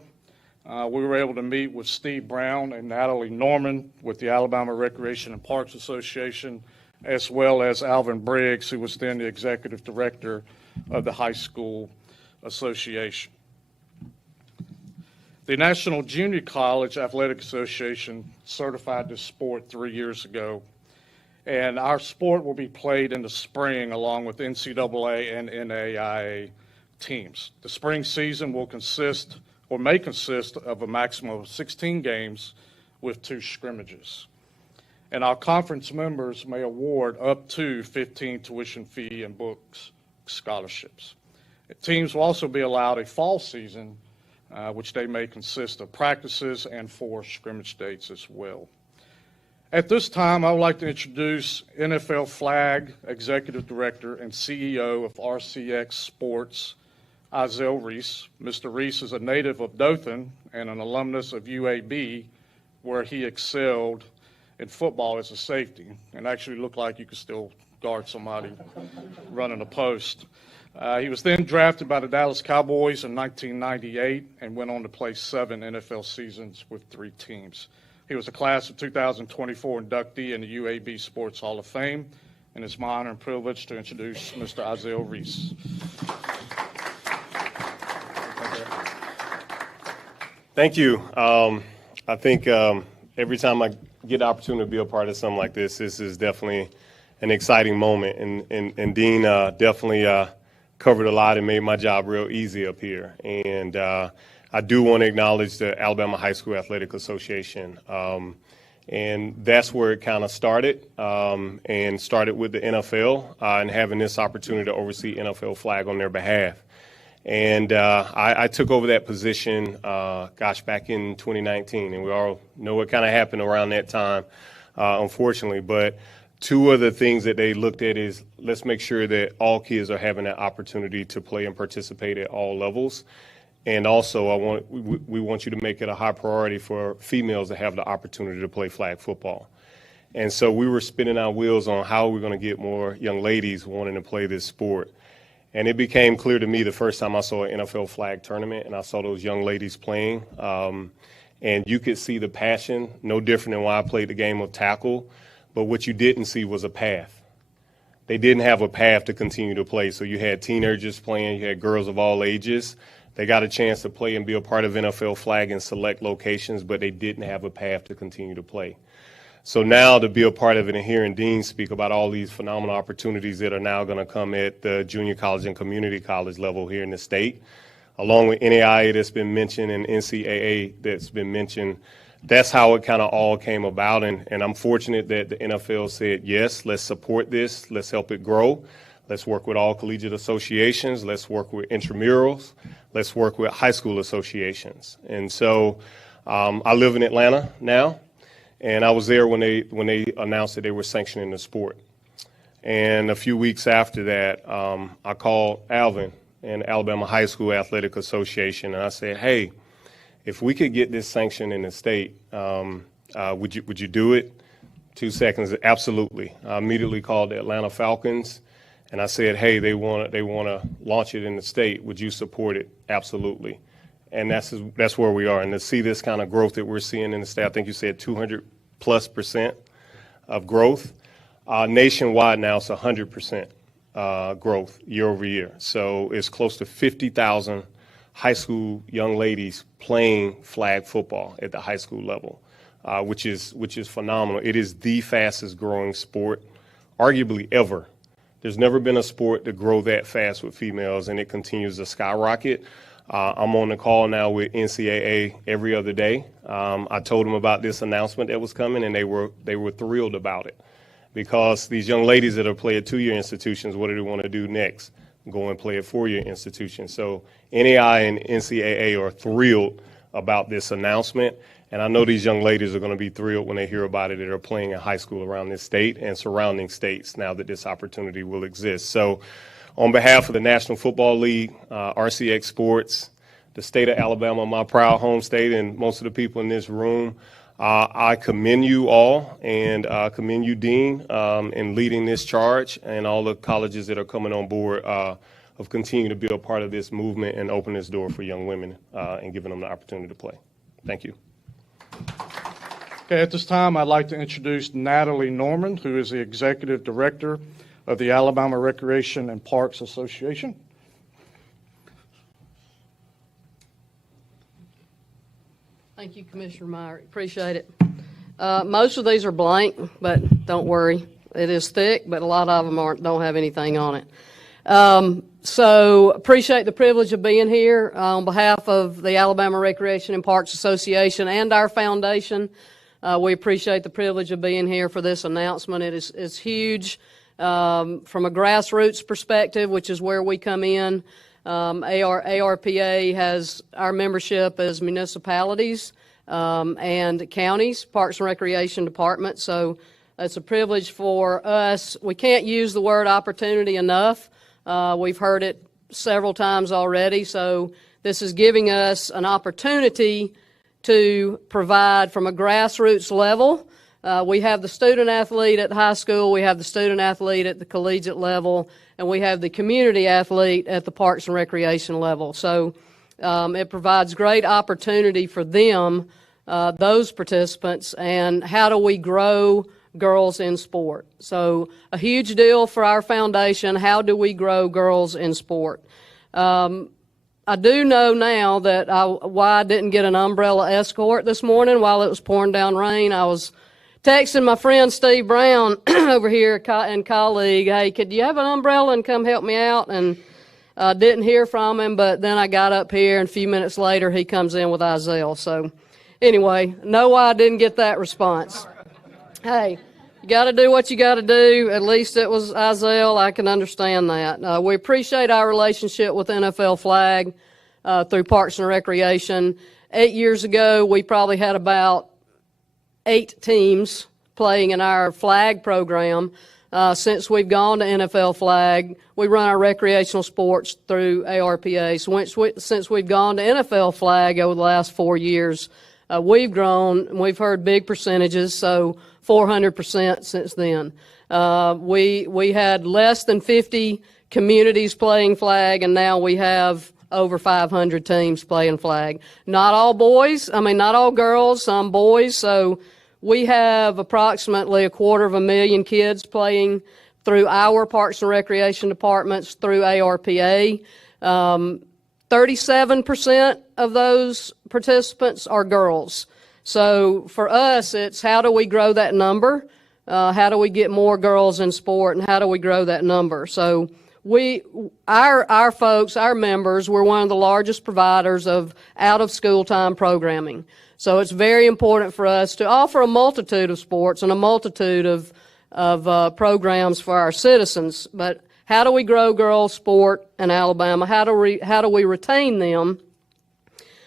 we were able to meet with Steve Brown and Natalie Norman with the Alabama Recreation and Parks Association, as well as Alvin Briggs, who was then the executive director of the High School Association. The National Junior College Athletic Association certified this sport 3 years ago, and our sport will be played in the spring along with NCAA and NAIA teams. The spring season will consist, or may consist, of a maximum of 16 games with 2 scrimmages. And our conference members may award up to 15 tuition fee and books scholarships. Teams will also be allowed a fall season which they may consist of practices and 4 scrimmage dates as well. At this time, I would like to introduce NFL Flag Executive Director and CEO of RCX Sports, Isaiah Reese. Mr. Reese is a native of Dothan and an alumnus of UAB, where he excelled in football as a safety and actually looked like you could still guard somebody running a post. He was then drafted by the Dallas Cowboys in 1998 and went on to play 7 NFL seasons with 3 teams. He was a class of 2024 inductee in the UAB Sports Hall of Fame, and it's my honor and privilege to introduce Mr. Isaiah Reese. Thank you. I think every time I get the opportunity to be a part of something like this, this is definitely an exciting moment. And Dean definitely covered a lot and made my job real easy up here. And I do want to acknowledge the Alabama High School Athletic Association. And that's where it kind of started, and started with the NFL and having this opportunity to oversee NFL flag on their behalf. And I took over that position, back in 2019, and we all know what kind of happened around that time, unfortunately. But two of the things that they looked at is, let's make sure that all kids are having that opportunity to play and participate at all levels. And also, we want you to make it a high priority for females to have the opportunity to play flag football. And so we were spinning our wheels on how we're going to get more young ladies wanting to play this sport. And it became clear to me the first time I saw an NFL flag tournament and I saw those young ladies playing. And you could see the passion, no different than when I played the game of tackle. But what you didn't see was a path. They didn't have a path to continue to play. So you had teenagers playing, you had girls of all ages. They got a chance to play and be a part of NFL flag in select locations, but they didn't have a path to continue to play. So now to be a part of it and hearing Dean speak about all these phenomenal opportunities that are now going to come at the junior college and community college level here in the state, along with NAIA that's been mentioned and NCAA that's been mentioned, that's how it kind of all came about. And I'm fortunate that the NFL said, yes, let's support this, let's help it grow. Let's work with all collegiate associations. Let's work with intramurals. Let's work with high school associations. And so I live in Atlanta now, and I was there when they announced that they were sanctioning the sport. And a few weeks after that, I called Alvin and Alabama High School Athletic Association, and I said, hey, if we could get this sanctioned in the state, would you do it? 2 seconds, absolutely. I immediately called the Atlanta Falcons. And I said, hey, they want to launch it in the state. Would you support it? Absolutely. And that's where we are. And to see this kind of growth that we're seeing in the state, I think you said 200+% of growth. Nationwide now, it's 100% growth year over year. So it's close to 50,000 high school young ladies playing flag football at the high school level, which is phenomenal. It is the fastest growing sport, arguably ever. There's never been a sport to grow that fast with females, and it continues to skyrocket. I'm on the call now with NCAA every other day. I told them about this announcement that was coming, and they were thrilled about it, because these young ladies that are playing at 2-year institutions, what do they want to do next? Go and play at 4-year institutions. So NAI and NCAA are thrilled about this announcement. And I know these young ladies are going to be thrilled when they hear about it that are playing in high school around this state and surrounding states now that this opportunity will exist. So on behalf of the National Football League, RCX Sports, the state of Alabama, my proud home state, and most of the people in this room, I commend you all and commend you, Dean, in leading this charge, and all the colleges that are coming on board of continuing to be a part of this movement and open this door for young women and giving them the opportunity to play. Thank you. Okay, at this time, I'd like to introduce Natalie Norman, who is the Executive Director of the Alabama Recreation and Parks Association. Thank you, Commissioner Meyer. Appreciate it. Most of these are blank, but don't worry. It is thick, but a lot of them don't have anything on it. So appreciate the privilege of being here on behalf of the Alabama Recreation and Parks Association and our foundation. We appreciate the privilege of being here for this announcement. It's huge from a grassroots perspective, which is where we come in. ARPA has our membership as municipalities and counties, Parks and Recreation Department. So it's a privilege for us. We can't use the word opportunity enough. We've heard it several times already. So this is giving us an opportunity to provide from a grassroots level. We have the student athlete at the high school, we have the student athlete at the collegiate level, and we have the community athlete at the Parks and Recreation level. So it provides great opportunity for them, those participants, and how do we grow girls in sport. So a huge deal for our foundation. How do we grow girls in sport? I do know now that why I didn't get an umbrella escort this morning while it was pouring down rain. I was texting my friend Steve Brown over here and colleague, hey, could you have an umbrella and come help me out? And didn't hear from him, but then I got up here, and a few minutes later, he comes in with Isaiah. So anyway, no, I didn't get that response. Hey, you got to do what you got to do. At least it was Isaiah. I can understand that. We appreciate our relationship with NFL Flag through Parks and Recreation. 8 years ago, we probably had about 8 teams playing in our flag program. Since we've gone to NFL Flag, we run our recreational sports through ARPA. So since we've gone to NFL Flag over the last 4 years, we've grown, and we've heard big percentages, so 400% since then. We had less than 50 communities playing flag, and now we have over 500 teams playing flag. Not all boys, not all girls, some boys, so we have approximately 250,000 kids playing through our Parks and Recreation departments through ARPA. 37% of those participants are girls. So for us, it's how do we grow that number? How do we get more girls in sport, and how do we grow that number? So our folks, our members, we're one of the largest providers of out-of-school time programming. So it's very important for us to offer a multitude of sports and a multitude of programs for our citizens. But how do we grow girls' sport in Alabama? How do we retain them?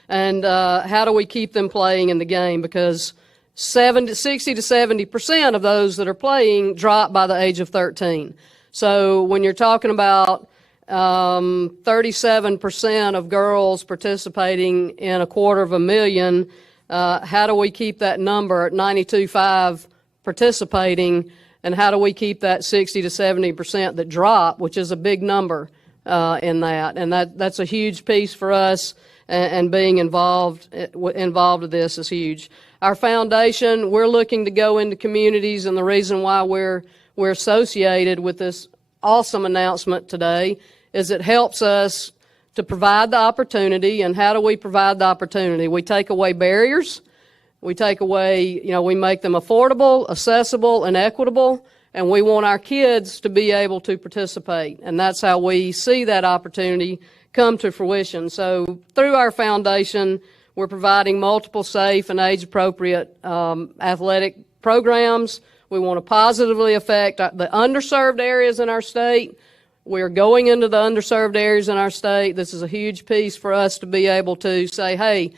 And how do we keep them playing in the game? Because 60 to 70% of those that are playing drop by the age of 13. So when you're talking about 37% of girls participating in 250,000, how do we keep that number at 92.5 participating, and how do we keep that 60 to 70% that drop, which is a big number in that? And that's a huge piece for us, and being involved with this is huge. Our foundation, we're looking to go into communities, and the reason why we're associated with this awesome announcement today is it helps us to provide the opportunity. And how do we provide the opportunity? We take away barriers. We take away, we make them affordable, accessible, and equitable, and we want our kids to be able to participate. And that's how we see that opportunity come to fruition. So through our foundation, we're providing multiple safe and age-appropriate athletic programs. We want to positively affect the underserved areas in our state. We're going into the underserved areas in our state. This is a huge piece for us to be able to say, hey,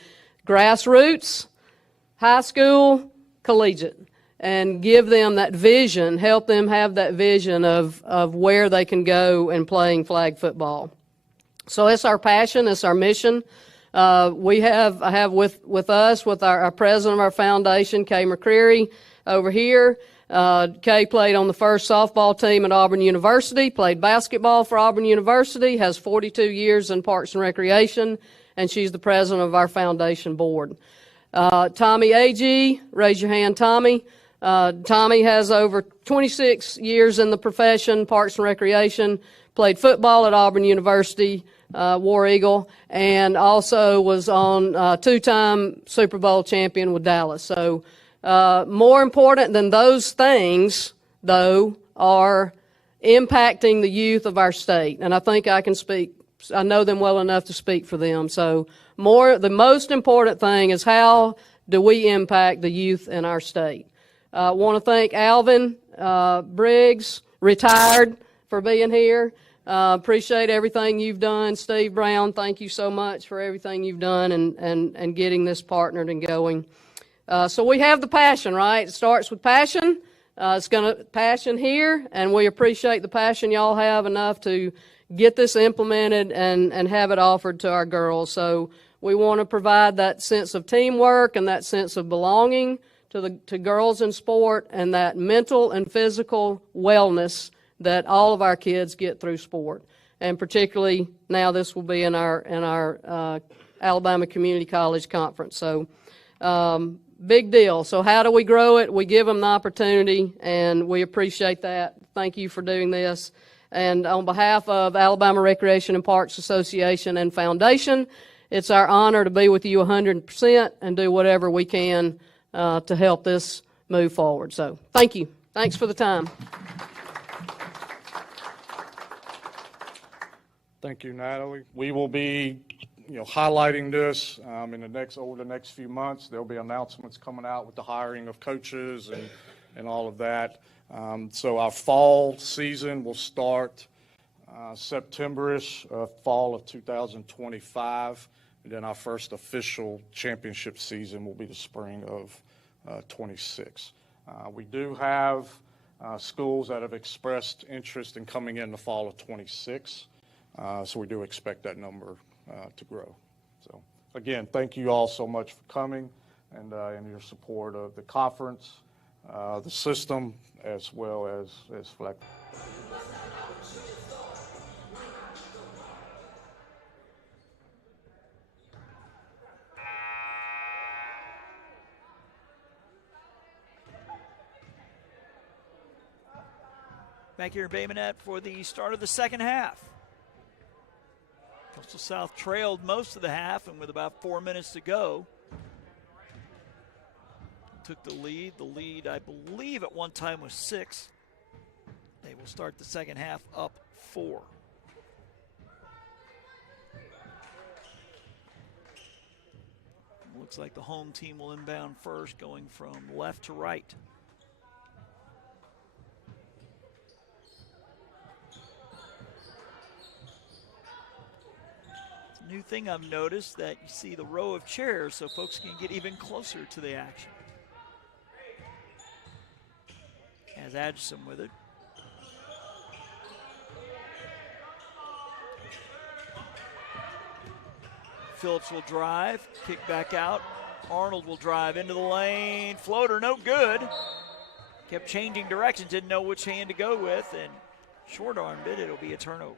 grassroots, high school, collegiate, and give them that vision, help them have that vision of where they can go in playing flag football. So it's our passion, it's our mission. I have with us, with our president of our foundation, Kay McCreary, over here. Kay played on the first softball team at Auburn University, played basketball for Auburn University, has 42 years in Parks and Recreation, and she's the president of our foundation board. Tommy Agee, raise your hand, Tommy. Tommy has over 26 years in the profession, Parks and Recreation, played football at Auburn University, War Eagle, and also was on two-time Super Bowl champion with Dallas. So more important than those things, though, are impacting the youth of our state. And I think I know them well enough to speak for them. So the most important thing is how do we impact the youth in our state. I want to thank Alvin Briggs, retired, for being here. Appreciate everything you've done. Steve Brown, thank you so much for everything you've done and getting this partnered and going. So we have the passion, right? It starts with passion. It's passion here, and we appreciate the passion y'all have enough to get this implemented and have it offered to our girls. So we want to provide that sense of teamwork and that sense of belonging to girls in sport, and that mental and physical wellness that all of our kids get through sport. And particularly now this will be in our Alabama Community College Conference. So big deal. So how do we grow it? We give them the opportunity, and we appreciate that. Thank you for doing this. And on behalf of Alabama Recreation and Parks Association and Foundation, it's our honor to be with you 100% and do whatever we can to help this move forward. So thank you. Thanks for the time. Thank you, Natalie. We will be, highlighting this over the next few months. There'll be announcements coming out with the hiring of coaches and all of that. So our fall season will start September-ish, fall of 2025, and then our first official championship season will be the spring of 26. We do have schools that have expressed interest in coming in the fall of 26. So we do expect that number to grow. So again, thank you all so much for coming and your support of the conference, the system, as well as Fleck. Back here in Bay Minette for the start of the second half. Coastal South trailed most of the half, and with about 4 minutes to go, took the lead. The lead, I believe, at one time was 6. They will start the second half up 4. Looks like the home team will inbound first, going from left to right. New thing I've noticed that you see the row of chairs so folks can get even closer to the action. Has Adjison with it. Phillips will drive, kick back out. Arnold will drive into the lane. Floater, no good. Kept changing directions, didn't know which hand to go with, and short-armed it. It'll be a turnover.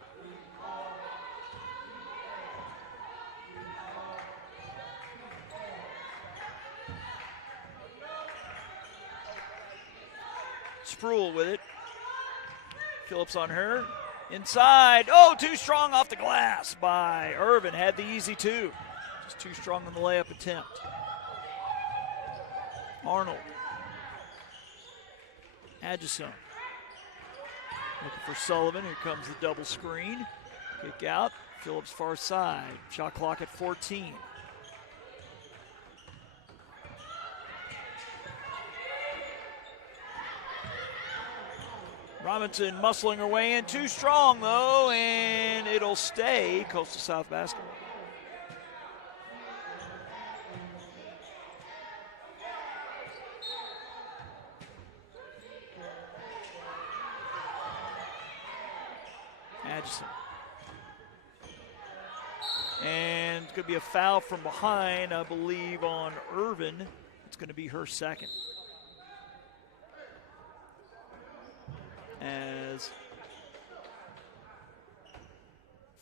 Sproul with it. Phillips on her. Inside. Oh, too strong off the glass by Irvin. Had the easy 2. Just too strong on the layup attempt. Arnold. Adjison. Looking for Sullivan. Here comes the double screen. Kick out. Phillips far side. Shot clock at 14. Robinson muscling her way in, too strong though, and it'll stay Coastal South basketball. Adjison. And it's going to be a foul from behind, I believe, on Irvin. It's going to be her second. As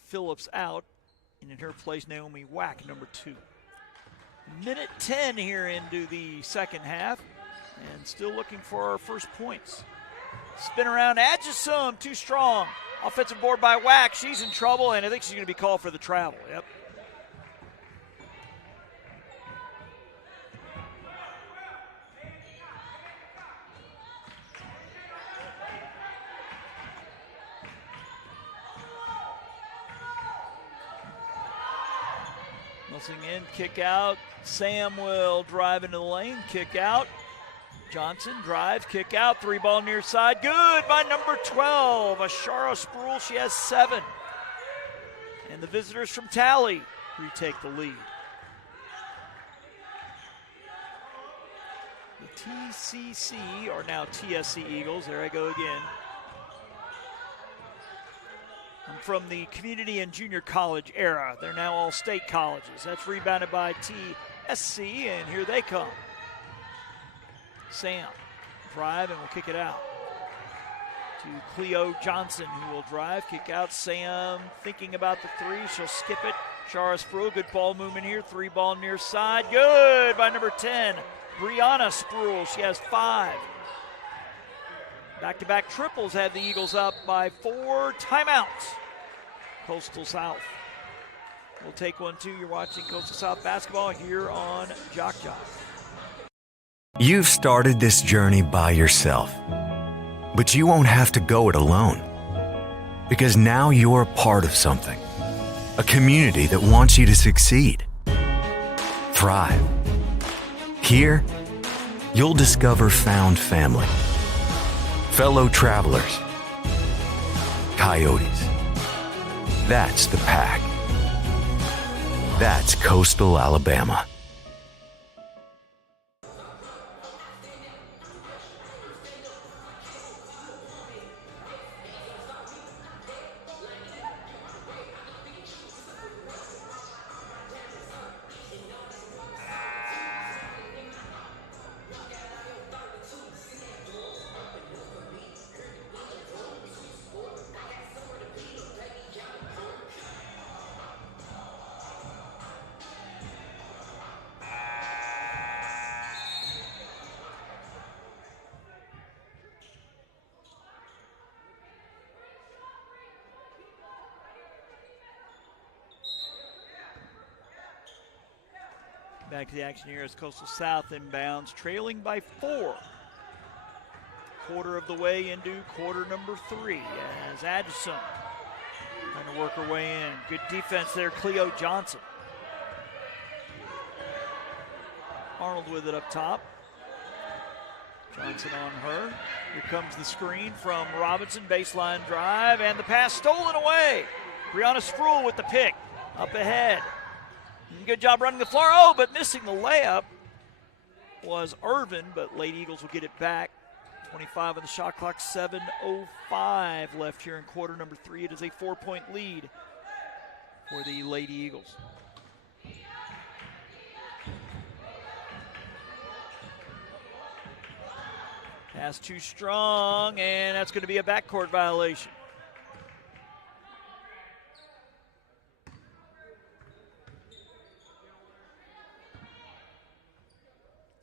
Phillips out, and in her place, Naomi Wack, number 2. Minute 10 here into the second half, and still looking for our first points. Spin around, Adjison, too strong. Offensive board by Wack, she's in trouble, and I think she's going to be called for the travel. Yep. In, kick out. Sam will drive into the lane, kick out. Johnson drives, kick out. 3-ball near side. Good by number 12, Ashara Sproul. She has 7. And the visitors from Tally retake the lead. The TCC, or now TSC Eagles, there I go again. From the community and junior college era. They're now all state colleges. That's rebounded by TSC, and here they come. Sam, drive, and will kick it out to Cleo Johnson, who will drive, kick out. Sam thinking about the 3. She'll skip it. Shara Sproul, good ball movement here. 3-ball near side. Good by number 10, Brianna Sproul. She has 5. Back-to-back triples had the Eagles up by 4 timeouts. Coastal South will take one, too. You're watching Coastal South basketball here on JockJive. You've started this journey by yourself, but you won't have to go it alone, because now you're a part of something, a community that wants you to succeed, thrive. Here, you'll discover found family, fellow travelers, coyotes. That's the pack. That's coastal Alabama. Back to the action here as Coastal South inbounds, trailing by 4. Quarter of the way into quarter number 3 as Addison trying to work her way in. Good defense there, Cleo Johnson. Arnold with it up top. Johnson on her. Here comes the screen from Robinson, baseline drive, and the pass stolen away. Brianna Sproul with the pick, up ahead. Good job running the floor. Oh, but missing the layup was Irvin, but Lady Eagles will get it back. 25 on the shot clock, 7:05 left here in quarter number 3. It is a 4-point lead for the Lady Eagles. Pass too strong, and that's going to be a backcourt violation.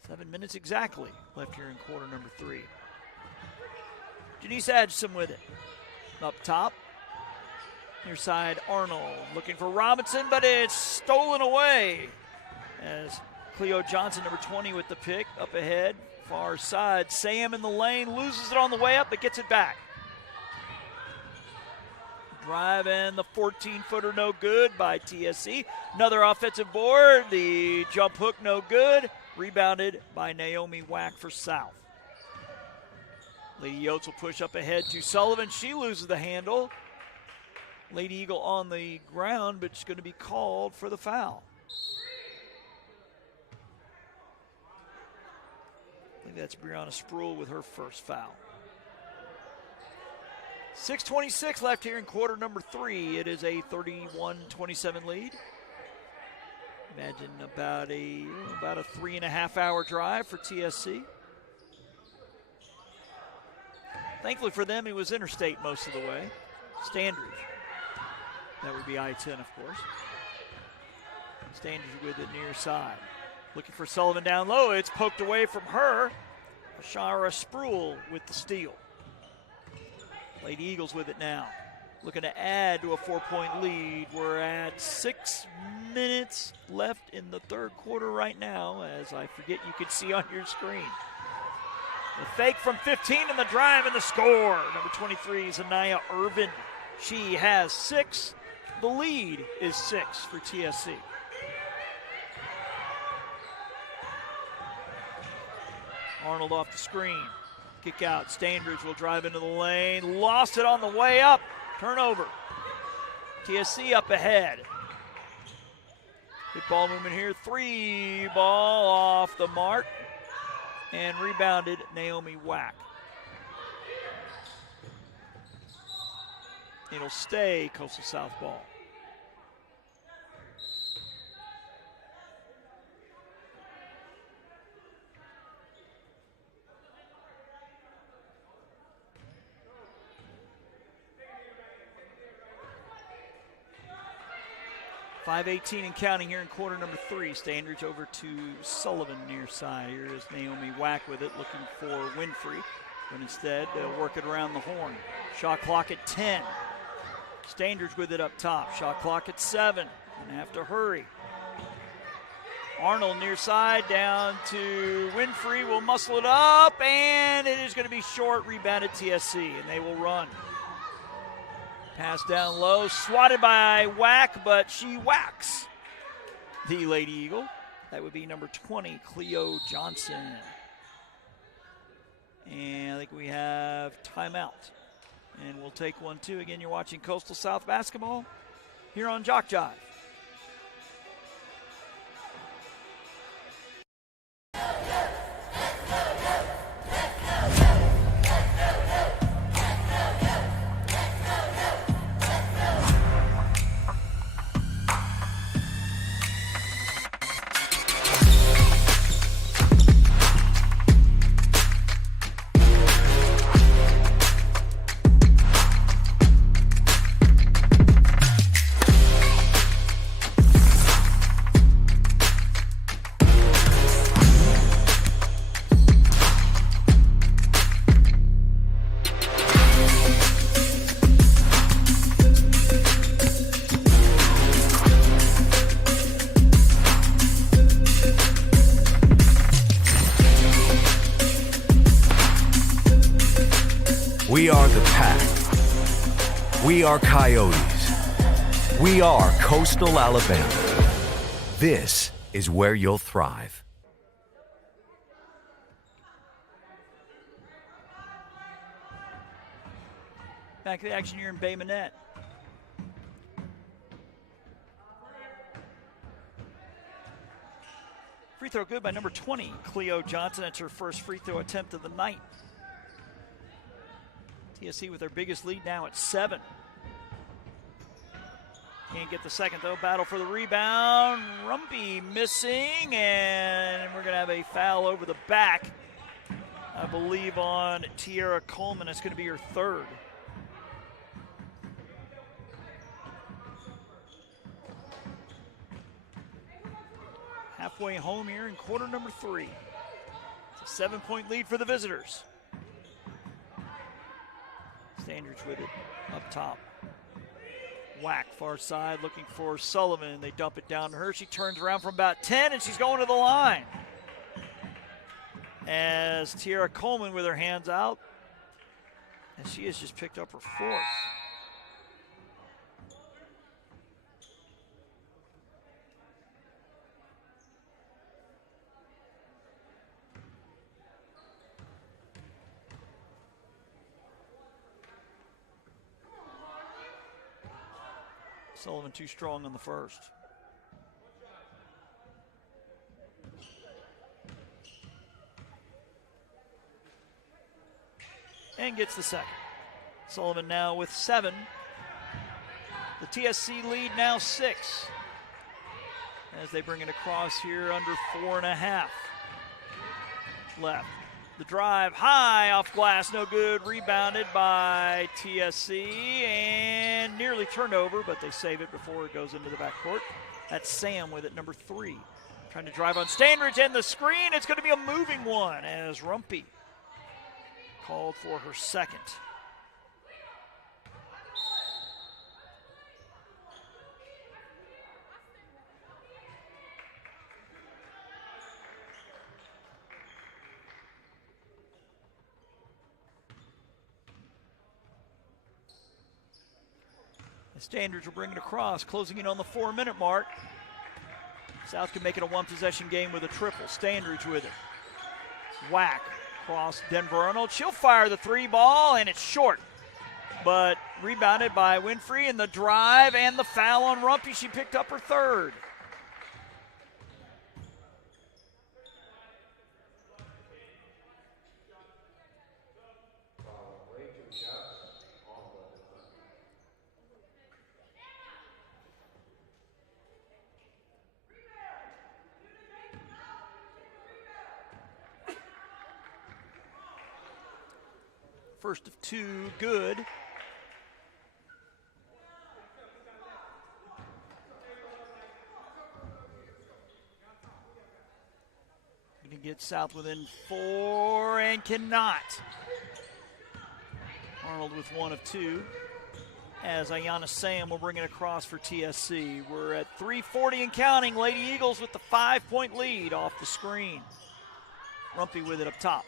Seven minutes exactly left here in quarter number 3. Janice Adjson with it. Up top. Near side, Arnold looking for Robinson, but it's stolen away as Cleo Johnson, number 20, with the pick. Up ahead, far side. Sam in the lane, loses it on the way up, but gets it back. Drive and the 14-footer no good by TSC. Another offensive board. The jump hook no good. Rebounded by Naomi Wack for South. Lady Yotes will push up ahead to Sullivan. She loses the handle. Lady Eagle on the ground, but she's going to be called for the foul. I think that's Brianna Sproul with her first foul. 6:26 left here in quarter number 3. It is a 31-27 lead. Imagine about a 3.5-hour drive for TSC. Thankfully for them, it was interstate most of the way. Standridge. That would be I-10, of course. Standridge with it near side. Looking for Sullivan down low. It's poked away from her. Ashara Sproul with the steal. Lady Eagles with it now. Looking to add to a 4-point lead. We're at 6 minutes left in the third quarter right now, as I forget you can see on your screen. The fake from 15 and the drive and the score. Number 23 is Anaya Irvin. She has 6. The lead is 6 for TSC. Arnold off the screen. Kick out. Standridge will drive into the lane. Lost it on the way up. Turnover. TSC up ahead. Good ball movement here. 3 ball off the mark. And rebounded Naomi Wack. It'll stay Coastal South ball. .518 and counting here in quarter number 3. Standridge over to Sullivan near side. Here is Naomi Wack with it, looking for Winfrey. But instead, work it around the horn. Shot clock at 10. Standridge with it up top. Shot clock at 7. Gonna have to hurry. Arnold near side down to Winfrey. Will muscle it up, and it is going to be short. Rebounded TSC, and they will run. Pass down low, swatted by Whack, but she whacks the Lady Eagle. That would be number 20, Cleo Johnson. And I think we have timeout. And we'll take one, too. Again, you're watching Coastal South basketball here on JockJive. We are the Pack. We are Coyotes. We are Coastal Alabama. This is where you'll thrive. Back to the action here in Bay Minette. Free throw good by number 20, Cleo Johnson. That's her first free throw attempt of the night. TSC with their biggest lead now at 7. Can't get the second, though. Battle for the rebound. Rumpy missing, and we're going to have a foul over the back, I believe, on Tierra Coleman. It's going to be her third. Halfway home here in quarter number 3. It's a 7-point lead for the visitors. Standards with it up top. Whack far side looking for Sullivan. They dump it down to her. She turns around from about 10 and she's going to the line. As Tierra Coleman with her hands out. And she has just picked up her fourth. Sullivan too strong on the first. And gets the second. Sullivan now with 7. The TSC lead now 6. As they bring it across here under 4.5 left. The drive high off glass, no good. Rebounded by TSC and nearly turned over, but they save it before it goes into the backcourt. That's Sam with it, number 3. Trying to drive on Standridge and the screen. It's going to be a moving one as Rumpy called for her second. The Standards will bring it across, closing in on the 4-minute mark. South can make it a one-possession game with a triple. Standards with it. Whack across Denver Arnold. She'll fire the 3 ball, and it's short. But rebounded by Winfrey, and the drive and the foul on Rumpy. She picked up her third. First of 2, good. Going to get South within 4 and cannot. Arnold with 1 of 2. as Ayana Sam will bring it across for TSC. We're at 3:40 and counting. Lady Eagles with the 5-point lead off the screen. Rumpy with it up top.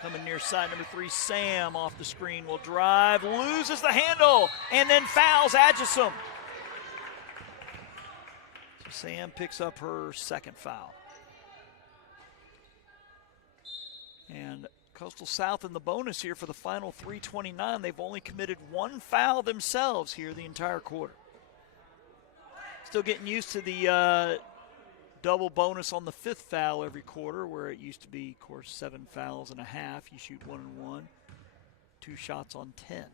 Coming near side, number 3, Sam off the screen will drive, loses the handle, and then fouls Adjusum. So Sam picks up her second foul. And Coastal South in the bonus here for the final 3:29. They've only committed one foul themselves here the entire quarter. Still getting used to the double bonus on the 5th foul every quarter, where it used to be, of course, 7 fouls and a half. You shoot 1 and 1, 2 shots on 10.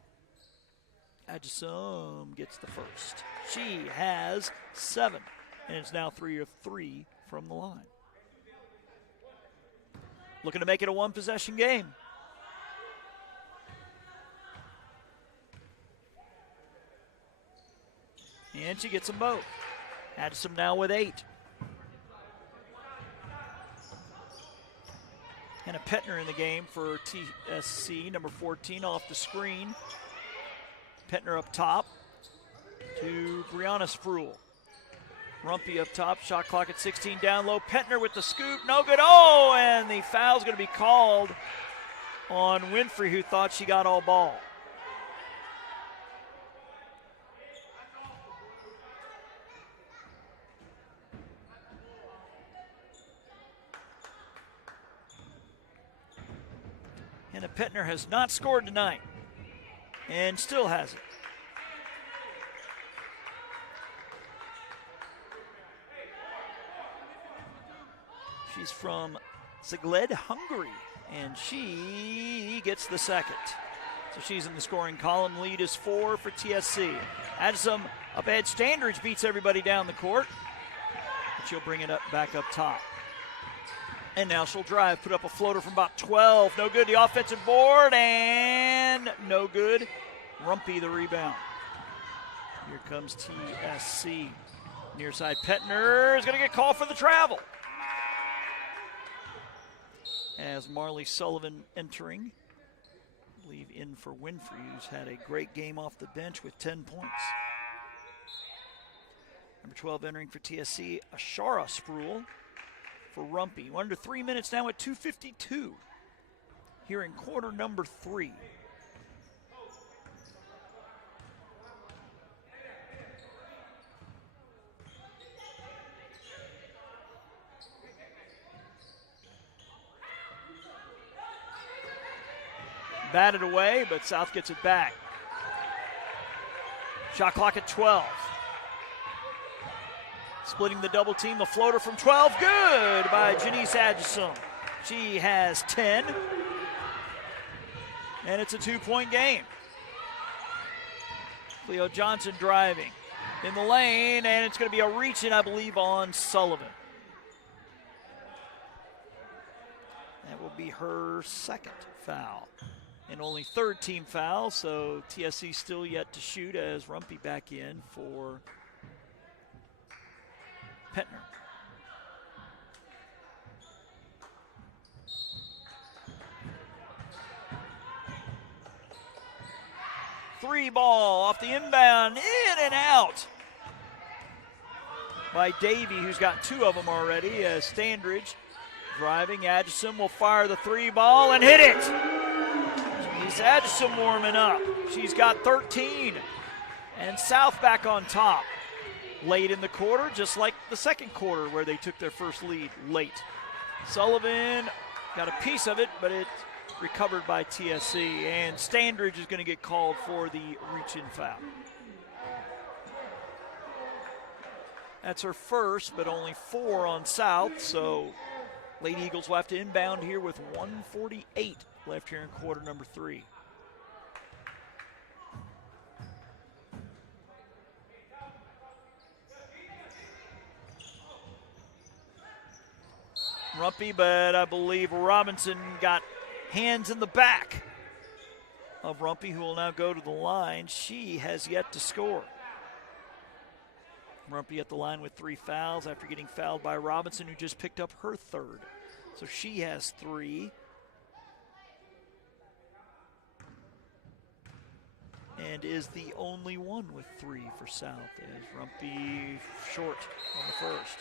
Adjusum gets the first. She has 7, and it's now 3 of 3 from the line. Looking to make it a one-possession game. And she gets them both. Adjusum now with 8. And a Petner in the game for TSC, number 14 off the screen. Petner up top to Brianna Spruill. Rumpy up top, shot clock at 16 down low. Petner with the scoop, no good. Oh, and the foul's going to be called on Winfrey, who thought she got all ball. And Petner has not scored tonight, and still hasn't. She's from Zagled, Hungary, and she gets the second. So she's in the scoring column. Lead is 4 for TSC. Adjusum up ahead. Standridge beats everybody down the court, but she'll bring it up back up top. And now she'll drive, put up a floater from about 12. No good. The offensive board, and no good. Rumpy the rebound. Here comes TSC. Near side, Petner is going to get called for the travel. As Marley Sullivan entering, I believe in for Winfrey, who's had a great game off the bench with 10 points. Number 12 entering for TSC, Ashara Spruill for Rumpy. Under 3 minutes now at 2:52 here in quarter number 3. Batted away, but South gets it back. Shot clock at 12. Splitting the double team, the floater from 12, good by Janice Adjusum. She has 10, and it's a 2-point game. Cleo Johnson driving in the lane, and it's going to be a reach-in, I believe, on Sullivan. That will be her second foul. And only third team foul, so TSC still yet to shoot as Rumpy back in for Petner. Three ball off the inbound, in and out by Davey, who's got 2 of them already, as Standridge driving. Adjusum will fire the 3 ball and hit it. Adjusum warming up. She's got 13. And South back on top. Late in the quarter, just like the second quarter where they took their first lead late. Sullivan got a piece of it, but it recovered by TSC. And Standridge is going to get called for the reach-in foul. That's her first, but only 4 on South. So Lady Eagles will have to inbound here with 1:48 left here in quarter number 3. Rumpy, but I believe Robinson got hands in the back of Rumpy, who will now go to the line. She has yet to score. Rumpy at the line with 3 fouls after getting fouled by Robinson, who just picked up her third. So she has 3. And and is the only one with 3 for South as Rumpy short on the first.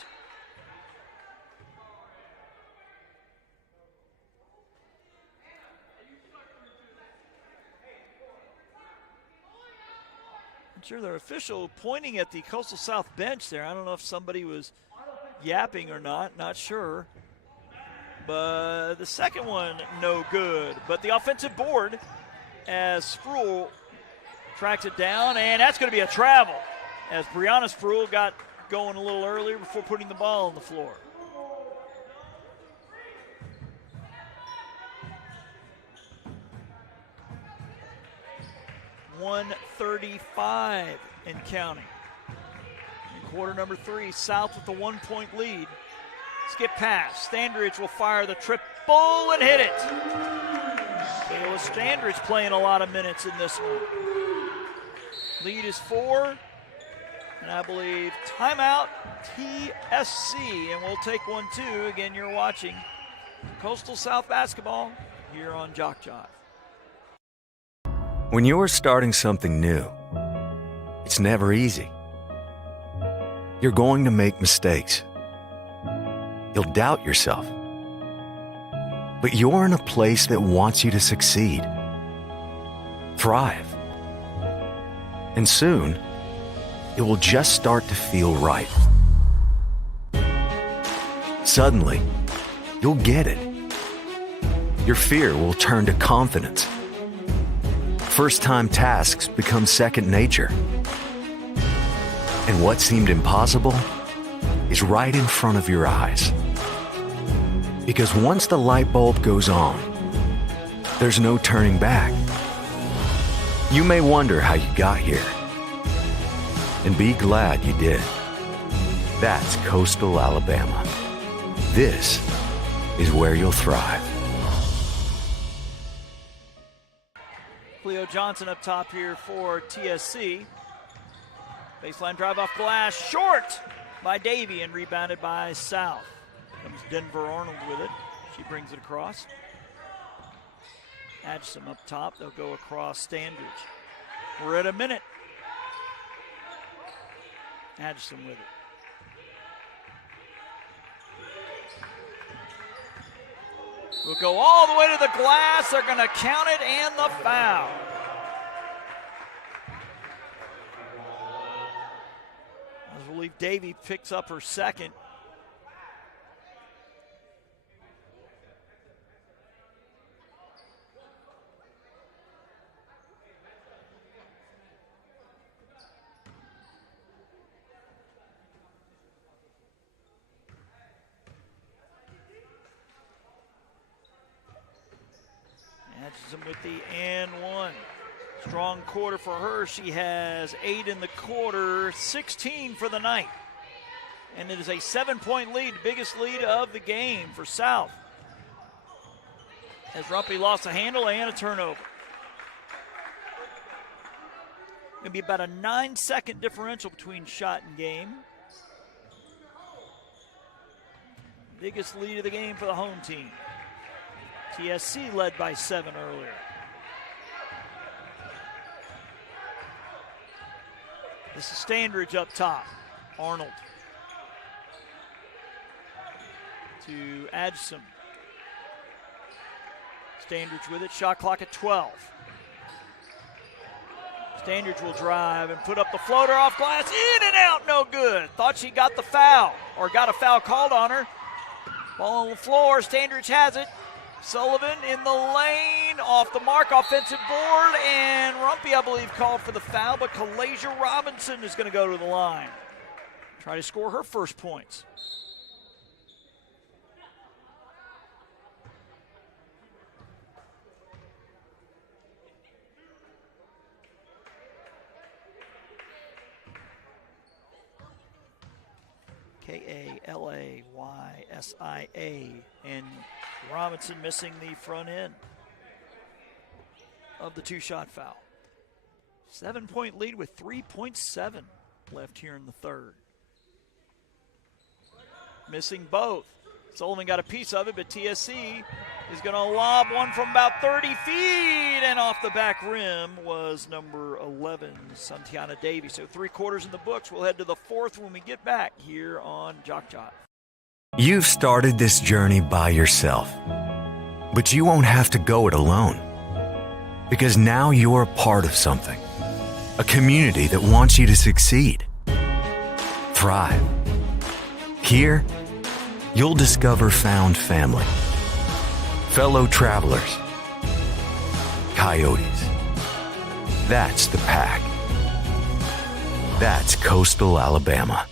I'm sure their official pointing at the Coastal South bench there. I don't know if somebody was yapping or not sure. But the second one, no good. But the offensive board as Sproul tracks it down, and that's going to be a travel as Brianna Sproul got going a little earlier before putting the ball on the floor. .135 and counting. In quarter number 3, South with the 1-point lead. Skip pass. Standridge will fire the triple and hit it. Kayla Standridge playing a lot of minutes in this one. Lead is 4. And I believe timeout TSC. And we'll take one too. Again, you're watching Coastal South basketball here on JockJive. When you're starting something new, it's never easy. You're going to make mistakes. You'll doubt yourself. But you're in a place that wants you to succeed, thrive. And soon, it will just start to feel right. Suddenly, you'll get it. Your fear will turn to confidence. First-time tasks become second nature. And what seemed impossible is right in front of your eyes. Because once the light bulb goes on, there's no turning back. You may wonder how you got here, and be glad you did. That's Coastal Alabama. This is where you'll thrive. Cleo Johnson up top here for TSC. Baseline drive off glass, short by Davy and rebounded by South. Comes Denver Arnold with it. She brings it across. Adjusum up top. They'll go across Standridge. We're at a minute. Adjusum with it. We'll go all the way to the glass. They're going to count it and the foul. I believe Davy picks up her second. Adjusum with the and one. Strong quarter for her. She has 8 in the quarter, 16 for the night. And it is a 7-point lead, biggest lead of the game for South. As Rumpy lost a handle and a turnover. Going to be about a 9-second differential between shot and game. Biggest lead of the game for the home team. TSC led by 7 earlier. This is Standridge up top. Arnold to Adjusum. Standridge with it. Shot clock at 12. Standridge will drive and put up the floater off glass. In and out, no good. Thought she got the foul or got a foul called on her. Ball on the floor. Standridge has it. Sullivan in the lane, off the mark, offensive board, and Rumpy, I believe, called for the foul, but Kalasia Robinson is going to go to the line. Try to score her first points. Kalaysia, and Robinson missing the front end of the 2-shot foul. 7-point lead with 3.7 left here in the third. Missing both. Sullivan got a piece of it, but TSC is going to lob one from about 30 feet, and off the back rim was number 11, Santiana Davies. So 3 quarters in the books. We'll head to the 4th when we get back here on JockJive. You've started this journey by yourself, but you won't have to go it alone, because now you're a part of something, a community that wants you to succeed, thrive. Here, you'll discover found family, fellow travelers, coyotes. That's the pack. That's coastal Alabama.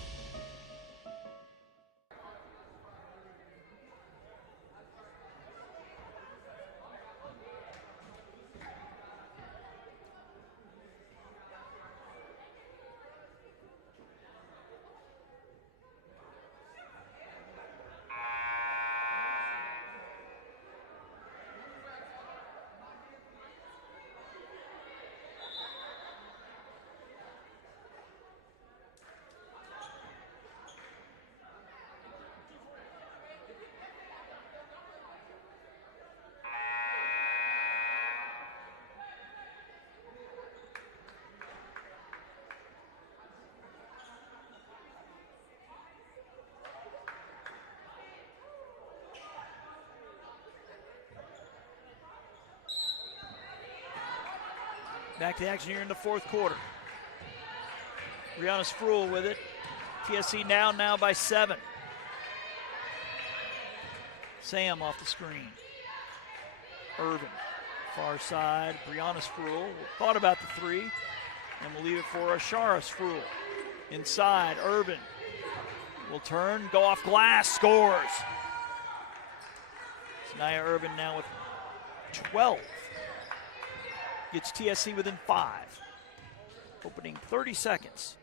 Back to action here in the 4th quarter. Brianna Spruill with it. TSC now by 7. Sam off the screen. Irvin, far side. Brianna Spruill thought about the 3, and we'll leave it for Ashara Spruill. Inside, Irvin will turn, go off glass, scores. Sanaya Irvin now with 12. Gets TSC within 5. Opening 30 seconds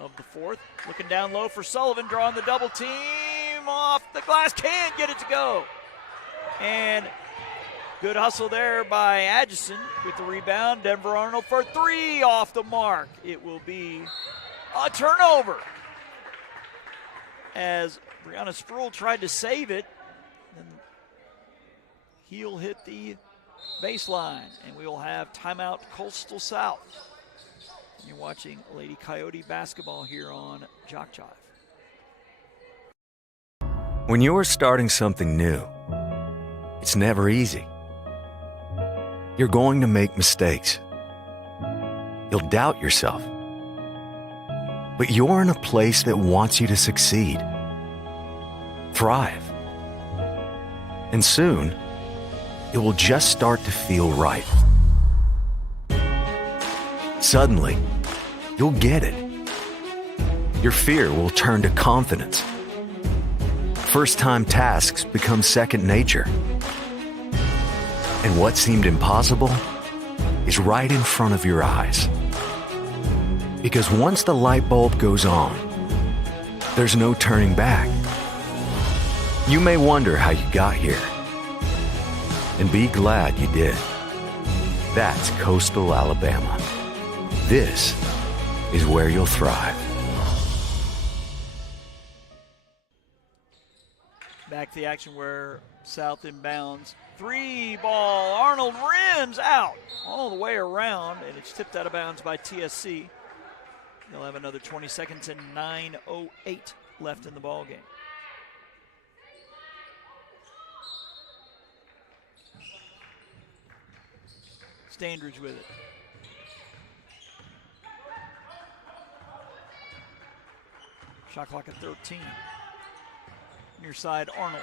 of the 4th. Looking down low for Sullivan, drawing the double team off the glass. Can't get it to go. And good hustle there by Adjison with the rebound. Denver Arnold for 3 off the mark. It will be a turnover as Brianna Spruill tried to save it. And he'll hit the baseline, and we will have timeout Coastal South. You're watching Lady Coyote basketball here on JockJive. When you're starting something new, it's never easy. You're going to make mistakes. You'll doubt yourself. But you're in a place that wants you to succeed, thrive. And soon, it will just start to feel right. Suddenly, you'll get it. Your fear will turn to confidence. First-time tasks become second nature. And what seemed impossible is right in front of your eyes. Because once the light bulb goes on, there's no turning back. You may wonder how you got here, and be glad you did. That's coastal Alabama. This is where you'll thrive. Back to the action where South inbounds. 3 ball, Arnold rims out all the way around, and it's tipped out of bounds by TSC. They'll have another 20 seconds and 9:08 left in the ball game. Standridge with it. Shot clock at 13. Near side, Arnold.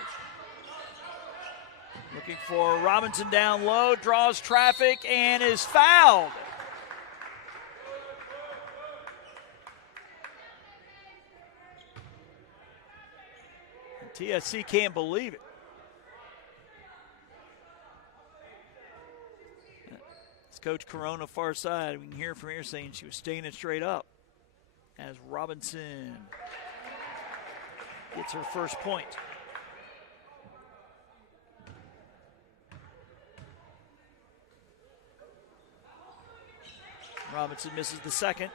Looking for Robinson down low, draws traffic, and is fouled. And TSC can't believe it. It's Coach Corona far side. We can hear from here saying she was staying it straight up as Robinson gets her first point. Robinson misses the second.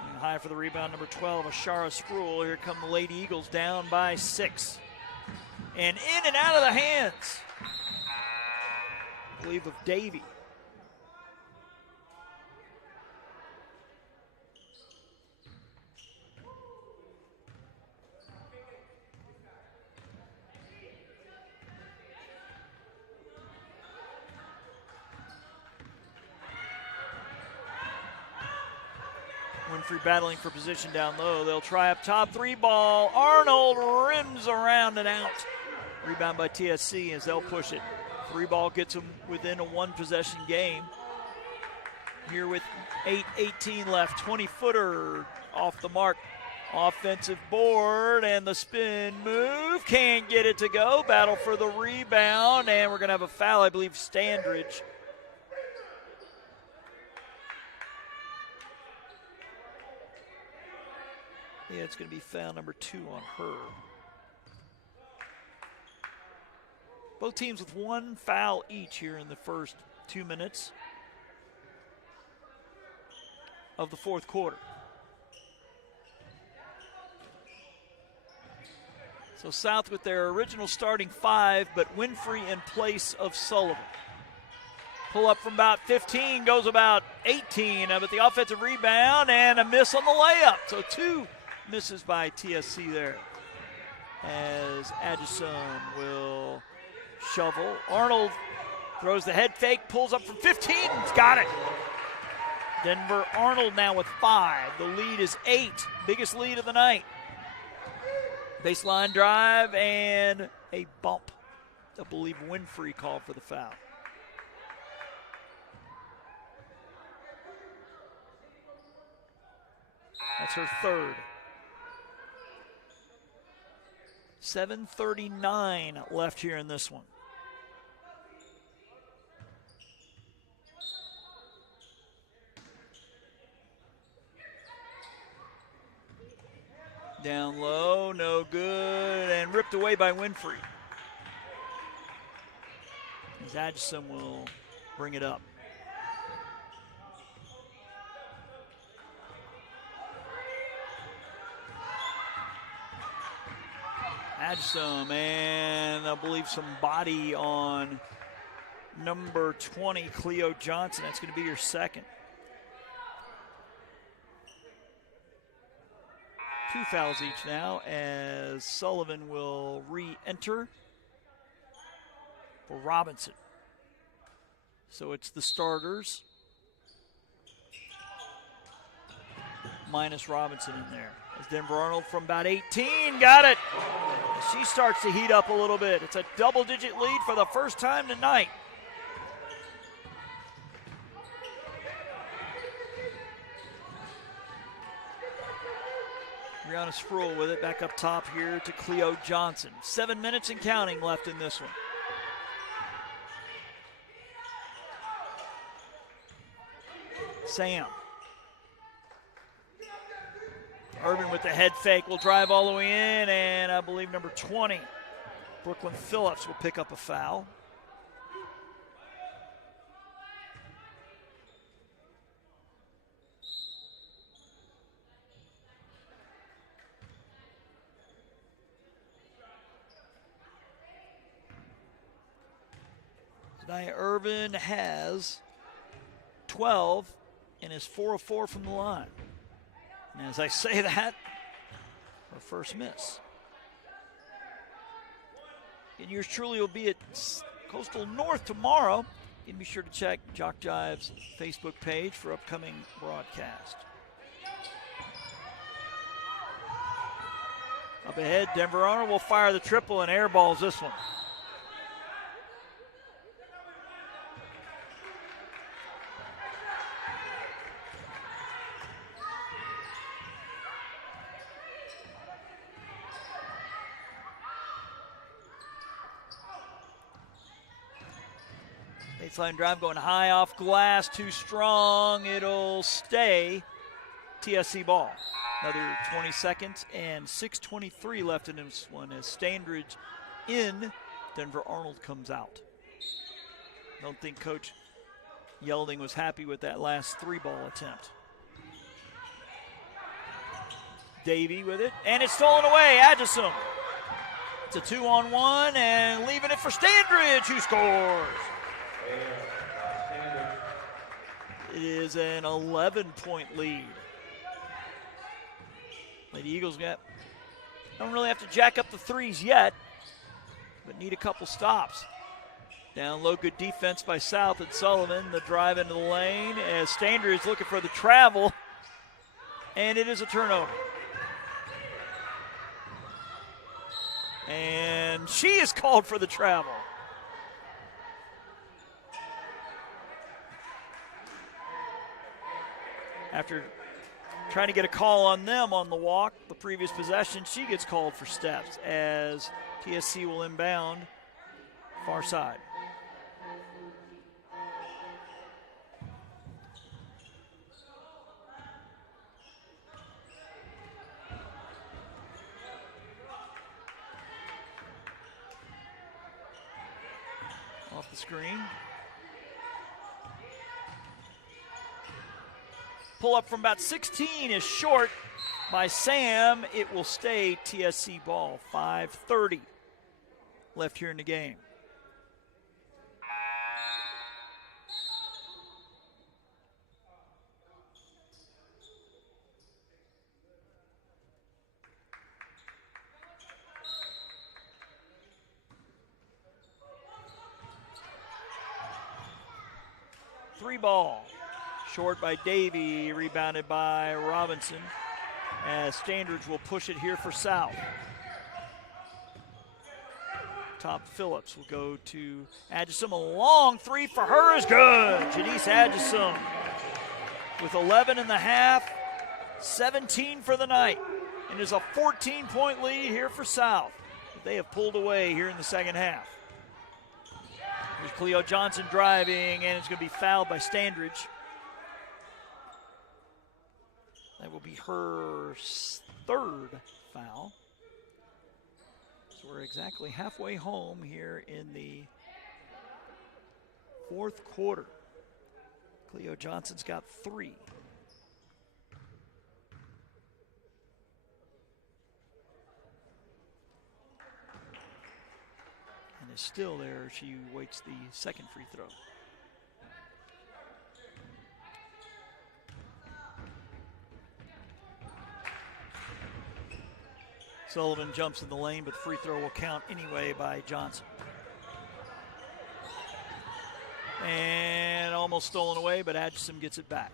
And high for the rebound, number 12, Ashara Spruill. Here come the Lady Eagles down by 6. And in and out of the hands believe, of Davy. Winfrey battling for position down low. They'll try up top. 3-ball. Arnold rims around and out. Rebound by TSC as they'll push it. 3-ball gets them within a 1-possession game. Here with 8:18 left. 20-footer off the mark. Offensive board and the spin move. Can't get it to go. Battle for the rebound. And we're going to have a foul, I believe, Standridge. Yeah, it's going to be foul number 2 on her. Both teams with 1 foul each here in the first 2 minutes of the fourth quarter. So South with their original starting 5, but Winfrey in place of Sullivan. Pull up from about 15, goes about 18, but the offensive rebound and a miss on the layup. So 2 misses by TSC there as Adjusum will shovel. Arnold throws the head fake, pulls up from 15, he's got it. Denver Arnold now with 5. The lead is 8, biggest lead of the night. Baseline drive and a bump. I believe Winfrey called for the foul. That's her 3rd. 7:39 left here in this one. Down low, no good, and ripped away by Winfrey. As Adjusum will bring it up. Adjusum, and I believe some body on number 20, Cleo Johnson. That's going to be your 2nd. 2 fouls each now as Sullivan will re-enter for Robinson. So it's the starters minus Robinson in there. As Denver Arnold from about 18, got it. She starts to heat up a little bit. It's a double-digit lead for the first time tonight. Brianna Sproul with it back up top here to Cleo Johnson. 7 minutes and counting left in this one. Sam. Urban with the head fake will drive all the way in, and I believe number 20, Brooklyn Phillips, will pick up a foul. Nia Urban has 12 and is 4 of 4 from the line. And as I say that, her first miss. And yours truly will be at Coastal North tomorrow. And be sure to check JockJive's Facebook page for upcoming broadcast. Up ahead, Denver Arnold will fire the triple and airballs this one. Baseline drive going high off glass, too strong. It'll stay TSC ball. Another 20 seconds and 6:23 left in this one as Standridge in, Denver Arnold comes out. Don't think Coach Yelding was happy with that last 3-ball attempt. Davey with it, and it's stolen away. Adjusum. It's a 2-on-1 and leaving it for Standridge, who scores. It is an 11-point lead. Lady Eagles don't really have to jack up the threes yet, but need a couple stops. Down low, good defense by South and Sullivan. The drive into the lane as Stander is looking for the travel, and it is a turnover. And she is called for the travel. After trying to get a call on them on the walk, the previous possession, she gets called for steps as TSC will inbound far side. Off the screen. Pull up from about 16 is short by Sam. It will stay TSC ball. 5:30 left here in the game. Three ball. Short by Davey, rebounded by Robinson, as Standards will push it here for South. Top Phillips will go to Adjusum. A long three for her is good. Janice Adjusum with 11 and a half, 17 for the night. And there's a 14-point lead here for South. They have pulled away here in the second half. Here's Cleo Johnson driving, and it's going to be fouled by Standridge. That will be her third foul. So we're exactly halfway home here in the fourth quarter. Cleo Johnson's got 3. And is still there. She waits the second free throw. Sullivan jumps in the lane, but the free throw will count anyway by Johnson. And almost stolen away, but Adjusum gets it back.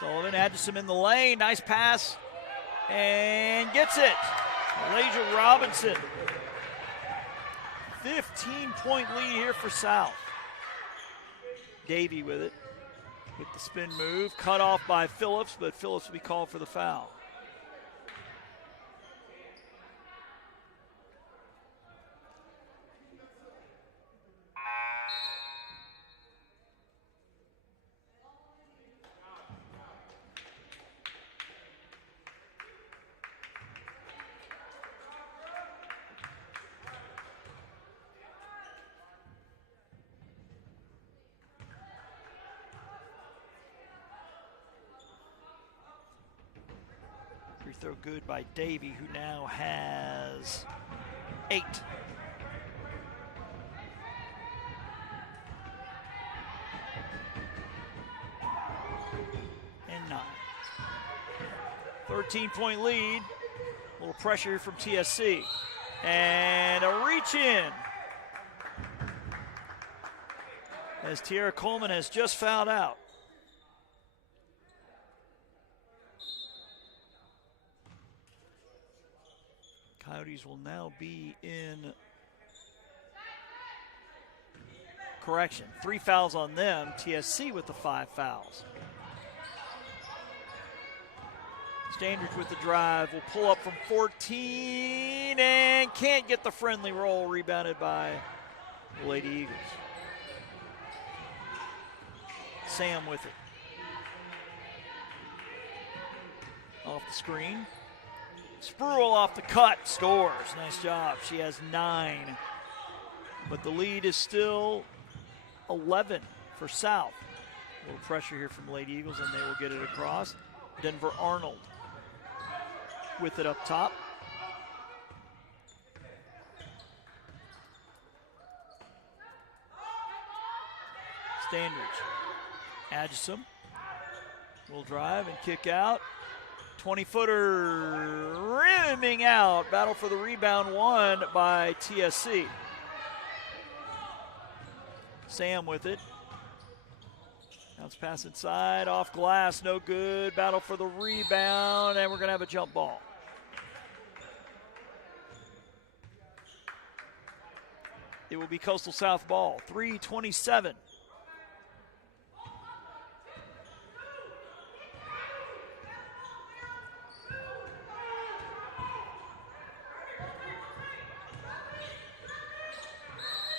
Sullivan, Adjusum in the lane, nice pass, and gets it. Malaysia Robinson. 15-point lead here for South. Davey with it, with the spin move, cut off by Phillips, but Phillips will be called for the foul. Free throw good by Davey, who now has 8. And 9. 13-point lead. A little pressure from TSC. And a reach in. As Tiara Coleman has just fouled out. Coyotes will now be in correction. 3 fouls on them. TSC with the 5 fouls. Standards with the drive. Will pull up from 14 and can't get the friendly roll. Rebounded by the Lady Eagles. Sam with it. Off the screen. Spruill off the cut, scores. Nice job. She has 9. But the lead is still 11 for South. A little pressure here from Lady Eagles, and they will get it across. Denver Arnold with it up top. Standridge. Adjusum will drive and kick out. 20-footer rimming out. Battle for the rebound won by TSC. Sam with it. Bounce pass inside, off glass, no good. Battle for the rebound, and we're going to have a jump ball. It will be Coastal South ball, 3:27.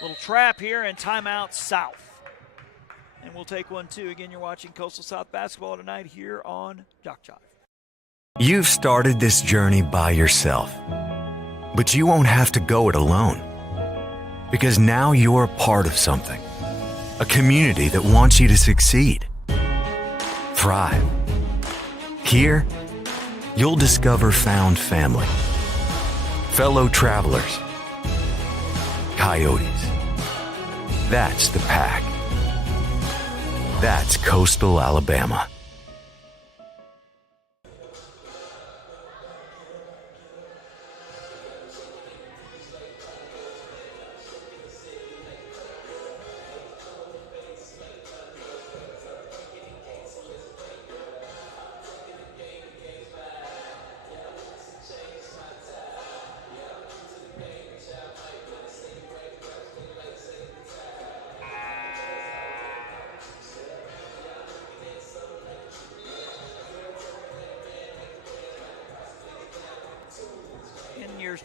Little trap here and timeout South. And we'll take one too. Again, you're watching Coastal South basketball tonight here on JockJive. You've started this journey by yourself, but you won't have to go it alone. Because now you're a part of something, a community that wants you to succeed, thrive. Here, you'll discover found family, fellow travelers, coyotes. That's the pack. That's Coastal Alabama.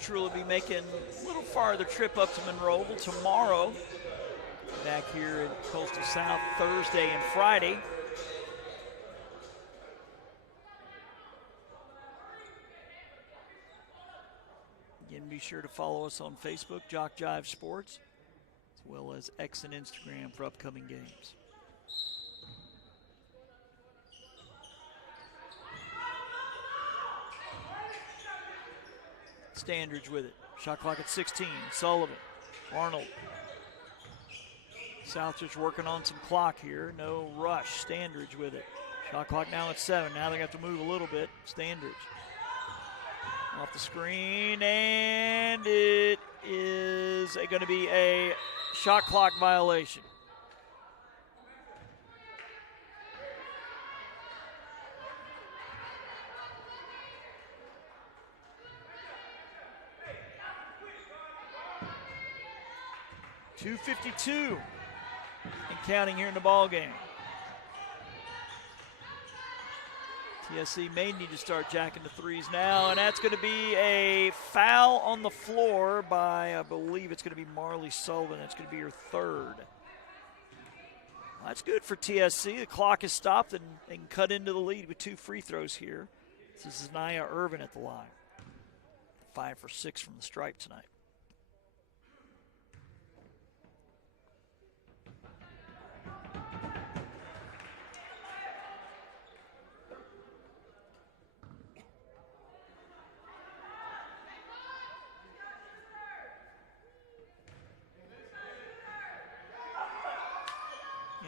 Truly be making a little farther trip up to Monroeville tomorrow. Back here in Coastal South Thursday and Friday. Again, be sure to follow us on Facebook, JockJive Sports, as well as X and Instagram for upcoming games. Standridge with it. Shot clock at 16. Sullivan. Arnold. South just working on some clock here. No rush. Standridge with it. Shot clock now at 7. Now they have to move a little bit. Standridge. Off the screen. And it is going to be a shot clock violation. .252 and counting here in the ball game. TSC may need to start jacking the threes now, and that's going to be a foul on the floor by, I believe it's going to be Marley Sullivan. That's going to be her third. Well, that's good for TSC. The clock has stopped and they can cut into the lead with 2 free throws here. This is Naya Irvin at the line. 5 for 6 from the stripe tonight.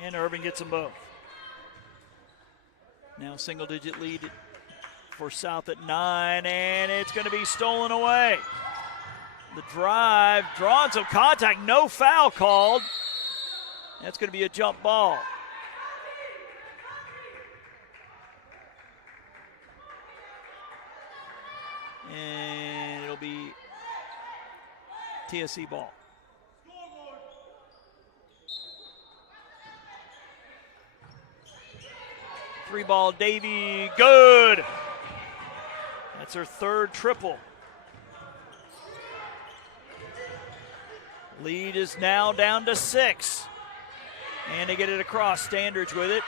And Irvin gets them both. Now single-digit lead for South at 9, and it's going to be stolen away. The drive, drawing some contact, no foul called. That's going to be a jump ball. And it'll be TSC ball. Three ball, Davy, good. That's her third triple. Lead is now down to 6. And they get it across. Standridge with it.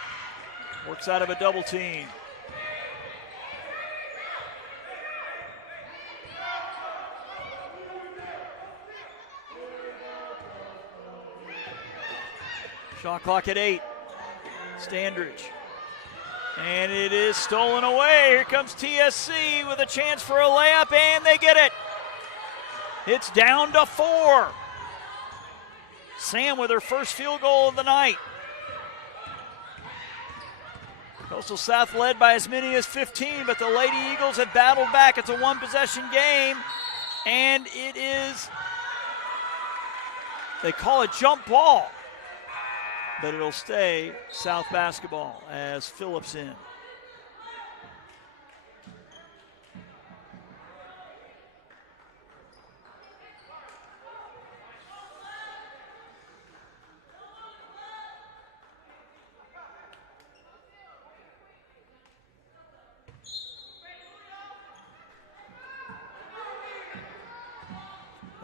Works out of a double team. Shot clock at 8. Standridge. And it is stolen away. Here comes TSC with a chance for a layup, and they get it. It's down to 4. Sam with her first field goal of the night. Coastal South led by as many as 15, but the Lady Eagles have battled back. It's a one-possession game, and it is, they call it jump ball, but it'll stay South basketball as Phillips in.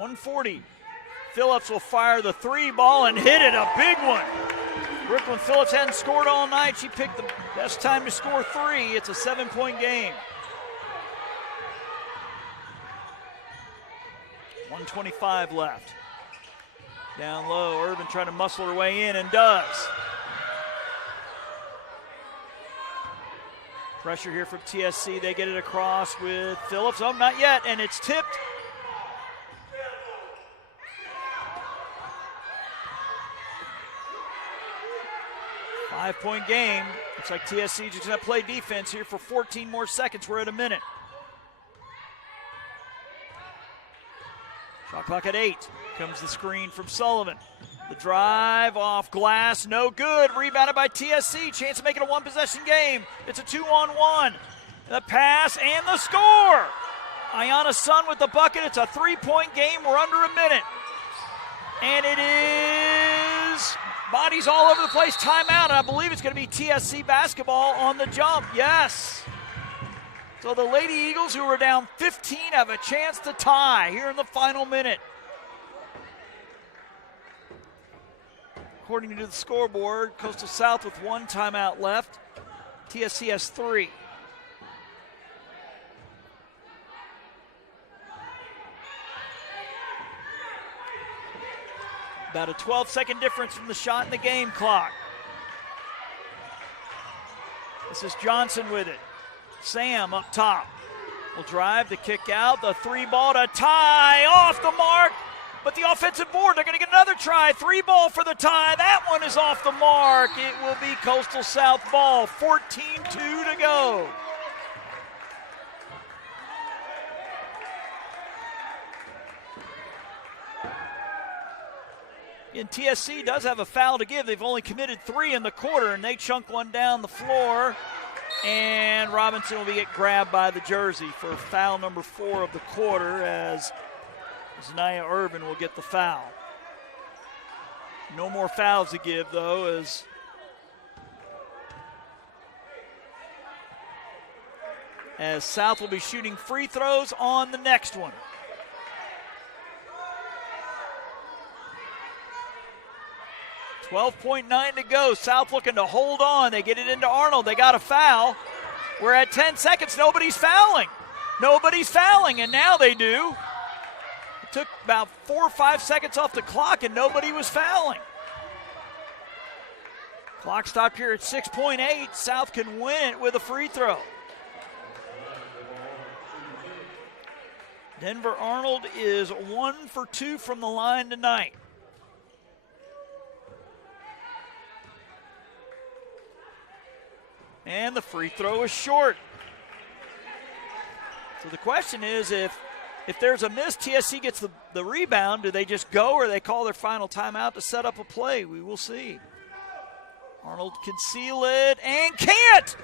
.140. Phillips will fire the three ball and hit it, a big one. Brooklyn Phillips hadn't scored all night. She picked the best time to score three. It's a 7-point game. 1:25 left. Down low, Urban trying to muscle her way in and does. Pressure here from TSC. They get it across with Phillips. Oh, not yet, and it's tipped. Five-point game. Looks like TSC just going to play defense here for 14 more seconds. We're at a minute. Shot clock at 8. Comes the screen from Sullivan. The drive off glass, no good. Rebounded by TSC. Chance to make it a one-possession game. It's a 2-on-1. The pass and the score. Ayana Sun with the bucket. It's a three-point game. We're under a minute. And it is bodies all over the place. Timeout, and I believe it's going to be TSC basketball on the jump. Yes. So the Lady Eagles, who are down 15, have a chance to tie here in the final minute. According to the scoreboard, Coastal South with one timeout left. TSC has 3. About a 12-second difference from the shot in the game clock. This is Johnson with it. Sam up top will drive the kick out. The three ball to tie, off the mark. But the offensive board, they're going to get another try. 3 ball for the tie. That one is off the mark. It will be Coastal South ball. 14-2 to go. And TSC does have a foul to give. They've only committed 3 in the quarter, and they chunk one down the floor. And Robinson will get grabbed by the jersey for foul number 4 of the quarter, as Zanaya Urban will get the foul. No more fouls to give, though, as South will be shooting free throws on the next one. .9 to go. South looking to hold on. They get it into Arnold. They got a foul. We're at 10 seconds. Nobody's fouling. Nobody's fouling, and now they do. It took about 4 or 5 seconds off the clock, and nobody was fouling. Clock stopped here at 6.8. South can win it with a free throw. Denver Arnold is 1 for 2 from the line tonight. And the free throw is short. So the question is, if there's a miss, TSC gets the rebound, do they just go, or they call their final timeout to set up a play? We will see. Arnold can seal it and can't!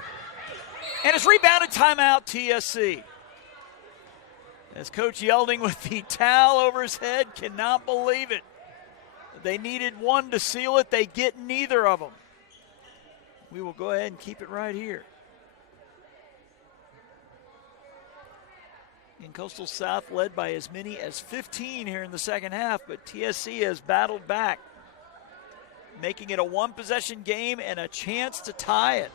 And it's rebounded, timeout TSC. As Coach Yelding with the towel over his head, cannot believe it. They needed one to seal it. They get neither of them. We will go ahead and keep it right here. And Coastal South led by as many as 15 here in the second half, but TSC has battled back, making it a one-possession game and a chance to tie it.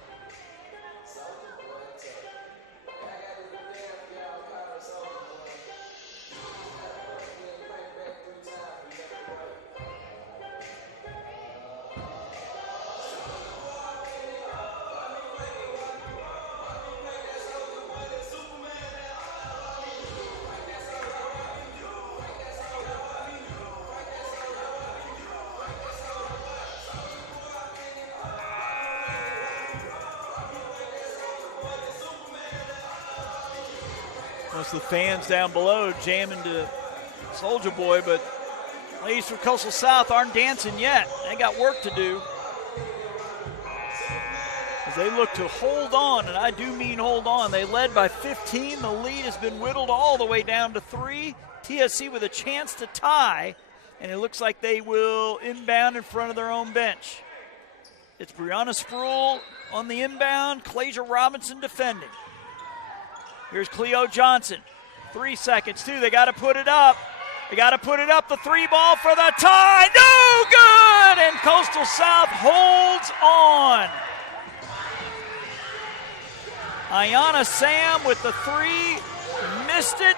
Most of the fans down below jamming to Soldier Boy, but ladies from Coastal South aren't dancing yet. They got work to do as they look to hold on, and I do mean hold on. They led by 15. The lead has been whittled all the way down to 3. TSC with a chance to tie, and it looks like they will inbound in front of their own bench. It's Brianna Spruill on the inbound, Claysia Robinson defending. Here's Cleo Johnson. 3 seconds, too. They got to put it up. They got to put it up. The 3 ball for the tie. No good! And Coastal South holds on. Ayanna Sam with the 3, missed it,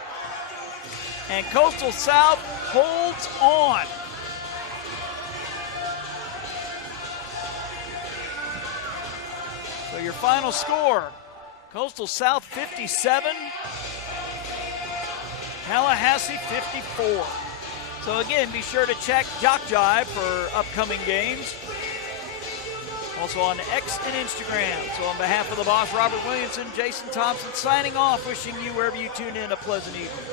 and Coastal South holds on. So your final score, Coastal South 57, Tallahassee 54. So again, be sure to check JockJive for upcoming games. Also on X and Instagram. So on behalf of the boss, Robert Williamson, Jason Thompson signing off, wishing you, wherever you tune in, a pleasant evening.